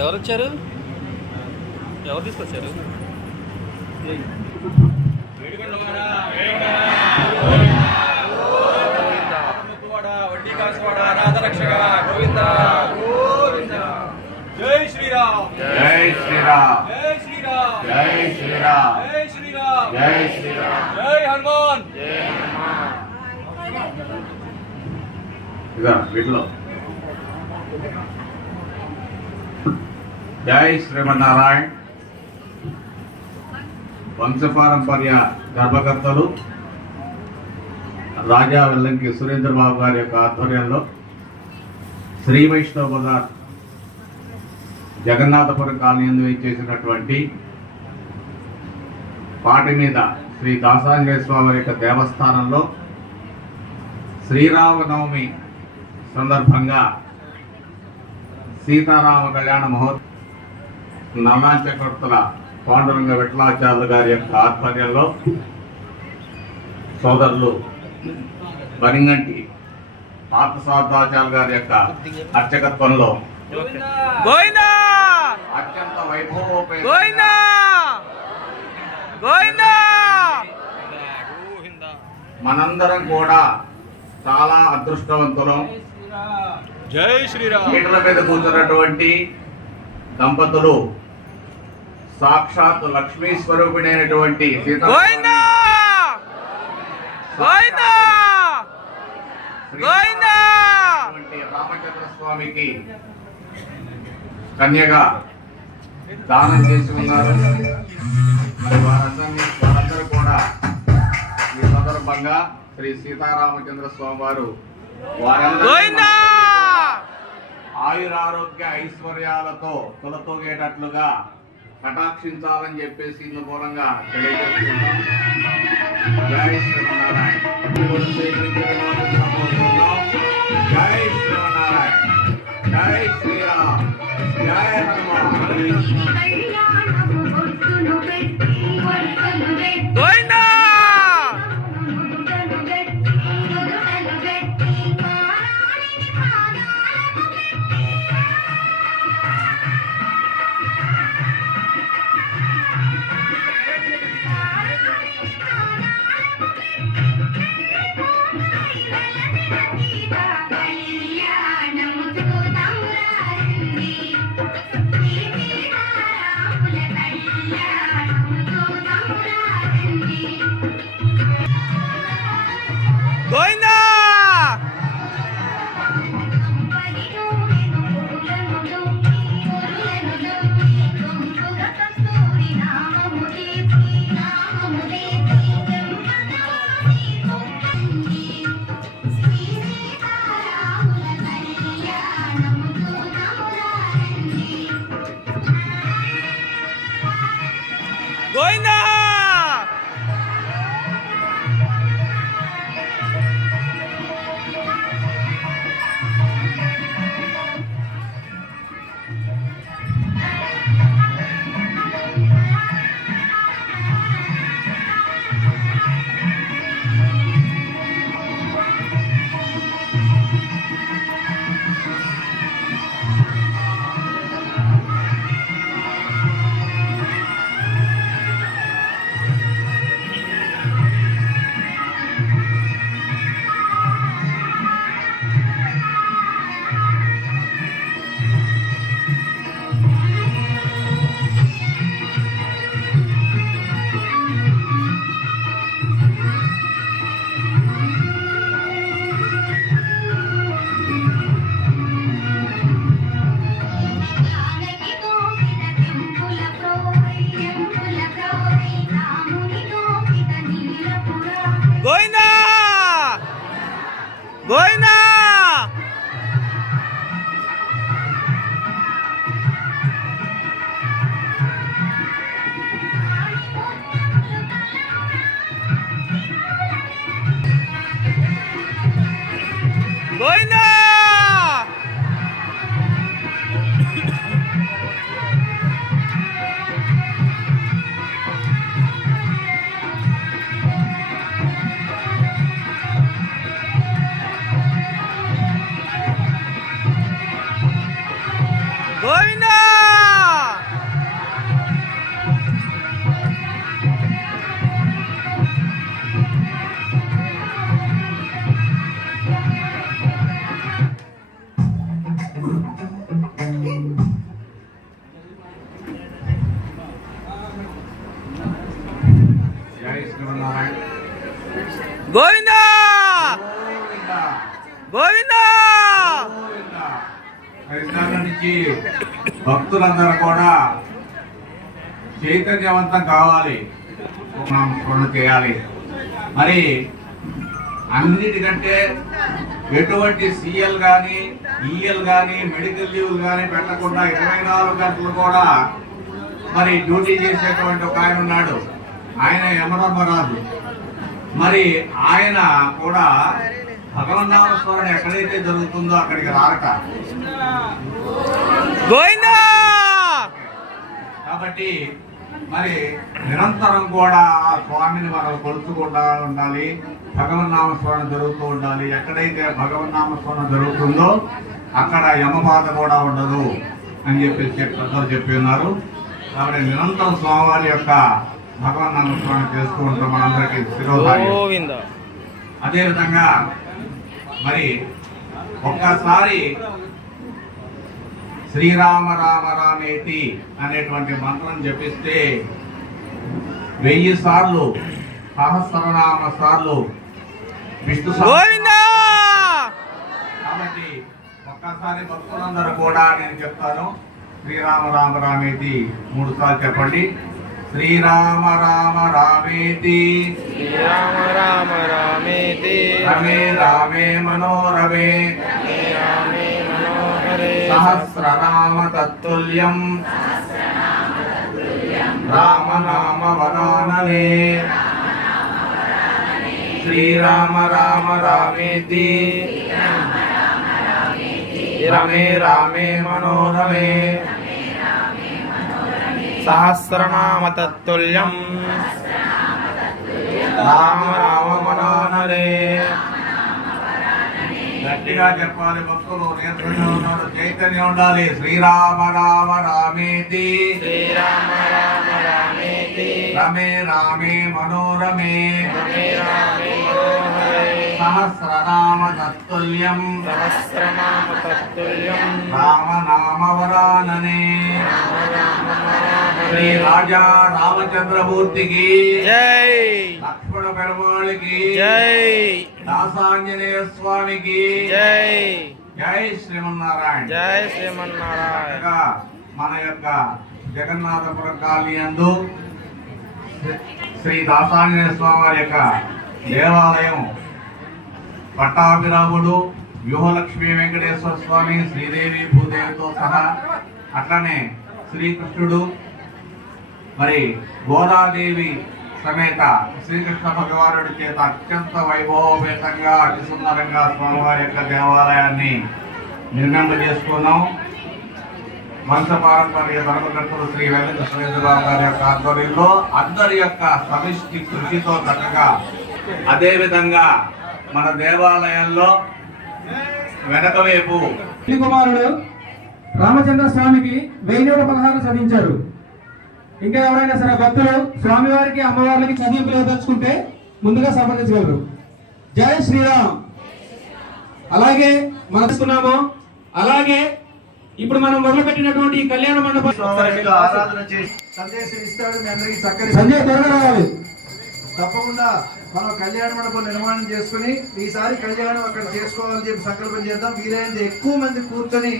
ఎవరు వచ్చారు? ఎవరు తీసుకొచ్చారు? వడ్డీ కాసువాడ నాథరక్షక గోవింద గోవింద. జై శ్రీరామ్ జై శ్రీరామ్ జై శ్రీరామ్ జై శ్రీరామ్ జై శ్రీరామ్ జై శ్రీరామ్ జై హనుమాన్ జై హనుమాన్. ఇదా వీటిలో జై శ్రీమన్నారాయణ వంశపారంపర్య ధర్మకర్తలు రాజా వెల్లంకి సురేంద్రబాబు గారి యొక్క ఆధ్వర్యంలో శ్రీ వైష్ణవ బజార్ జగన్నాథపురం కాలనీ చేసినటువంటి పాటి మీద శ్రీ దాసాంజనేయ స్వామి వారి యొక్క దేవస్థానంలో శ్రీరామనవమి సందర్భంగా సీతారామ కళ్యాణ మహోత్సవం నల్లాన్ చక్రవర్తుల పాండురంగ విఠలాచార్యులు గారి యొక్క ఆధ్వర్యంలో సోదరులు బనింగంటి పార్థసారథాచార్యులు గారి యొక్క అర్చకత్వంలో గోవిందా అత్యంత వైభవోపేత గోవిందా గోవిందా మనందరం కూడా చాలా అదృష్టవంతులం. జై శ్రీరామ్. పీటల మీద కూర్చున్నటువంటి దంపతులు సాక్షాత్ లక్ష్మీ స్వరూపిణైనటువంటి గోవిందా గోవిందా గోవిందా రామచంద్ర స్వామికి కన్యగా దానం చేసి ఉన్నారు. మరి వారందరూ కూడా ఈ సందర్భంగా శ్రీ సీతారామచంద్ర స్వామి వారు గోవిందా ఆయురారోగ్య ఐశ్వర్యాలతో తొలతూగేటట్లుగా కటాక్షించాలని చెప్పేసి ఇందు మూలంగా తెలియజేస్తున్నాం. జై శ్రీమన్నారాయణ. జై శ్రీమన్నారాయణ. జై శ్రీరామ్. జై హనుమాన్. గోవిందా గోవిందా గోవిందా గోవిందా గోవిందా గోవిందా గోవిందా జై శ్రీమన్నారాయణ. గోవిందా గోవిందా హరిద్వారం నుంచి భక్తులందరూ కూడా చైతన్యవంతం కావాలి, మనం స్మరణ చేయాలి. మరి అన్నిటికంటే ఎటువంటి సీఎల్ కానీ ఈఎల్ కానీ మెడికల్ లీవ్లు కానీ పెట్టకుండా 24 గంటలు కూడా మరి డ్యూటీ చేసేటువంటి ఒక ఆయన ఉన్నాడు. ఆయన యమధర్మరాజు. మరి ఆయన కూడా భగవన్నామ స్మరణ ఎక్కడైతే జరుగుతుందో అక్కడికి రారట. గోవిందా కాబట్టి మరి నిరంతరం కూడా ఆ స్వామిని మనం కొలుచుకుంటూ ఉండాలి. భగవన్నామ స్మరణ జరుగుతూ ఉండాలి. ఎక్కడైతే భగవన్నామ స్మరణ జరుగుతుందో అక్కడ యమబాధ కూడా ఉండదు అని చెప్పేసి పెద్దలు చెప్పి ఉన్నారు. కాబట్టి నిరంతరం స్వామివారి యొక్క భగవన్నామ స్మరణ చేస్తూ ఉంటాం మనందరికీ శిరోధార్యం. గోవిందా. అదేవిధంగా మరి ఒక్కసారి శ్రీరామ రామ రామేతి అనేటువంటి మంత్రం జపిస్తే 1000 సార్లు, సహస్రనామ సార్లు విష్ణు గోవిందా. కాబట్టి ఒక్కసారి భక్తులందరూ కూడా నేను చెప్తాను. శ్రీరామ రామ రామేతి 3 సార్లు చెప్పండి. శ్రీరామ రామ రామేతి శ్రీరామ రామ రామేతి రమే రామే మనోరమే రామే మనోహరే సహస్రనామ తత్తుల్యం రామనామ వరాననే. శ్రీరామ రామ రామేతి రమే రామే మనోరమే సహస్రనామ తత్తుల్యం రామ రామ మనోహరే. గట్టిగా చెప్పాలి భక్తులు, నేర్చుకుని ఉన్నారు, చైతన్యం ఉండాలి. శ్రీరామ రామ రామేతి శ్రీరామ రామ రామేతి రమే రామే మనోరమే రమే రామే మనోహరే సహస్రనామ తత్తుల్యం సహస్రనామ తత్తుల్యం రామనామ వరాననే. శ్రీ రాజా రామచంద్రమూర్తికి జై. లక్ష్మణ పెరుమాళికి జై. దాసాంజనేయ స్వామికి జై. జై శ్రీమన్నారాయణ. జై శ్రీమన్నారాయణ. చక్కగా మన యొక్క జగన్నాథపురం కాలనీ యందు శ్రీ దాసాంజనేయ స్వామి వారి యొక్క దేవాలయం పట్టాభిరాముడు, వ్యూహలక్ష్మీ వెంకటేశ్వర స్వామి, శ్రీదేవి భూదేవితో సహా అట్లనే శ్రీకృష్ణుడు, మరి గోదాదేవి సమేత శ్రీకృష్ణ భగవానుడి చేత అత్యంత వైభవపేతంగా అతి సుందరంగా స్వామివారి యొక్క దేవాలయాన్ని నిర్మింప చేసుకున్నాం. వంశపారంపర్య ధర్మకర్తలు శ్రీ వెంకటేశ్వరరావు గారి యొక్క ఆధ్వర్యంలో అందరి యొక్క సమిష్టి కృషితో చక్కగా. అదేవిధంగా మన దేవాలయంలో వెనక వైపు కుమారుడు రామచంద్ర స్వామికి 1016 చదివించారు. ఇంకా ఎవరైనా సరే భక్తులు స్వామివారికి అమ్మవారికి చదివింపులు ఇవ్వదలుచుకుంటే ముందుగా సంప్రదించగలరు. జై శ్రీరామ్. అలాగే మనసుకున్నాము. అలాగే ఇప్పుడు మనం మొదలుపెట్టినటువంటి ఈ కళ్యాణ మండపం స్వామివారికి ఆరాధన చేసి సందేశం ఇస్తాడు. మీ అందరికీ చక్కని సంజయ్ త్వరగా రావాలి. తప్పకుండా మనం కళ్యాణ మండపం నిర్మాణం చేసుకుని ఈసారి కళ్యాణం అక్కడ చేసుకోవాలని చెప్పి సంకల్పం చేద్దాం. వీలైనంత ఎక్కువ మంది కూర్చొని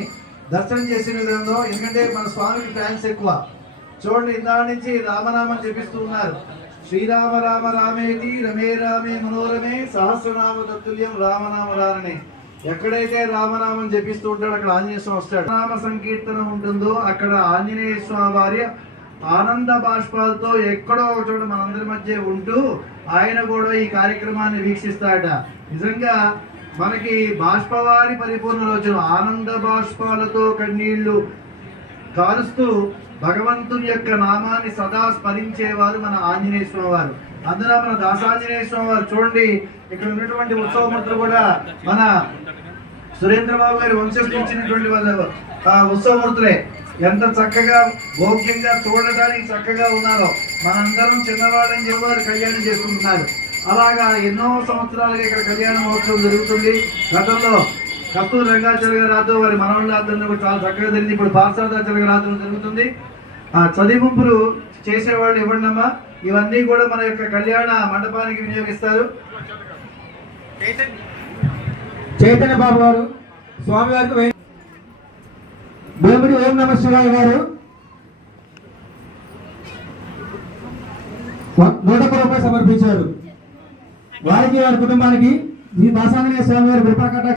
దర్శనం చేసిన విధంలో, ఎందుకంటే మన స్వామికి ఫ్యాన్స్ ఎక్కువ. చూడండి, ఇందాక నుంచి రామనామం జపిస్తూ ఉన్నారు. శ్రీరామ రామ రామేతి రమే రామే మనోరమే సహస్రనామ తత్తుల్యం రామనామ రాననే. ఎక్కడైతే రామనామం జపిస్తూ ఉంటాడో అక్కడ ఆంజనేయ స్వామి వస్తాడు. నామ సంకీర్తన ఉంటుందో అక్కడ ఆంజనేయ స్వామి వారి ఆనంద బాష్పాలతో ఎక్కడో ఒక చోట మనందరి మధ్య ఉంటూ ఆయన కూడా ఈ కార్యక్రమాన్ని వీక్షిస్తాడట. నిజంగా మనకి బాష్పవారి పరిపూర్ణ రోజున ఆనంద బాష్పాలతో కన్నీళ్లు కారుస్తూ భగవంతుని యొక్క నామాన్ని సదా స్మరించేవారు మన ఆంజనేయ స్వామి వారు. అందులో మన దాసాంజనేయ స్వామి వారు చూడండి, ఇక్కడ ఉన్నటువంటి ఉత్సవమూర్తులు కూడా మన సురేంద్రబాబు గారి వంశస్థించినటువంటి ఉత్సవమూర్తులే. ఎంత చక్కగా భోగ్యంగా చూడటానికి చక్కగా ఉన్నారో. మనందరం చిన్నవాళ్ళని చెప్పారు కళ్యాణం చేసుకుంటున్నారు. అలాగా ఎన్నో సంవత్సరాలుగా ఇక్కడ కళ్యాణ మహోత్సవం జరుగుతుంది. గతంలో కస్తూరి రంగాచార్య గారి రాత్రి వారి మనవళ్ళ ఆధ్వర్యంలో కూడా చాలా చక్కగా జరిగింది. ఇప్పుడు పార్సాదాచార్య గారి ఆధ్వర్యంలో జరుగుతుంది. చదివింపులు చేసేవాళ్ళు ఇవ్వండమ్మా. ఇవన్నీ కూడా మన యొక్క కళ్యాణ మండపానికి వినియోగిస్తారు. చైతన్య బాబు గారు స్వామివారికి వేమిడి ఓం నమ శివాయ గారు 101 రూపాయలు సమర్పించారు. వారికి వారి కుటుంబానికి ఈ దాసాంజనేయ స్వామి వారి కృపా కటాక్ష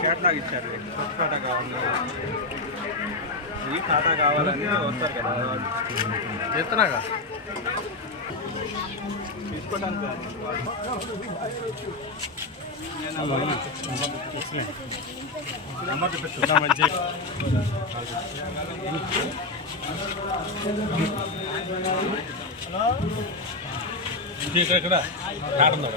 కేటలాగ్ ఇచ్చారు, కొత్త ఖాతా కావాలి, ఈ ఖాతా కావాలని వస్తారు కదా చెప్తున్నాగా తీసుకోవడానికి నెంబర్ చూపిస్తున్నా మంచి ఇక్కడ కాడుందా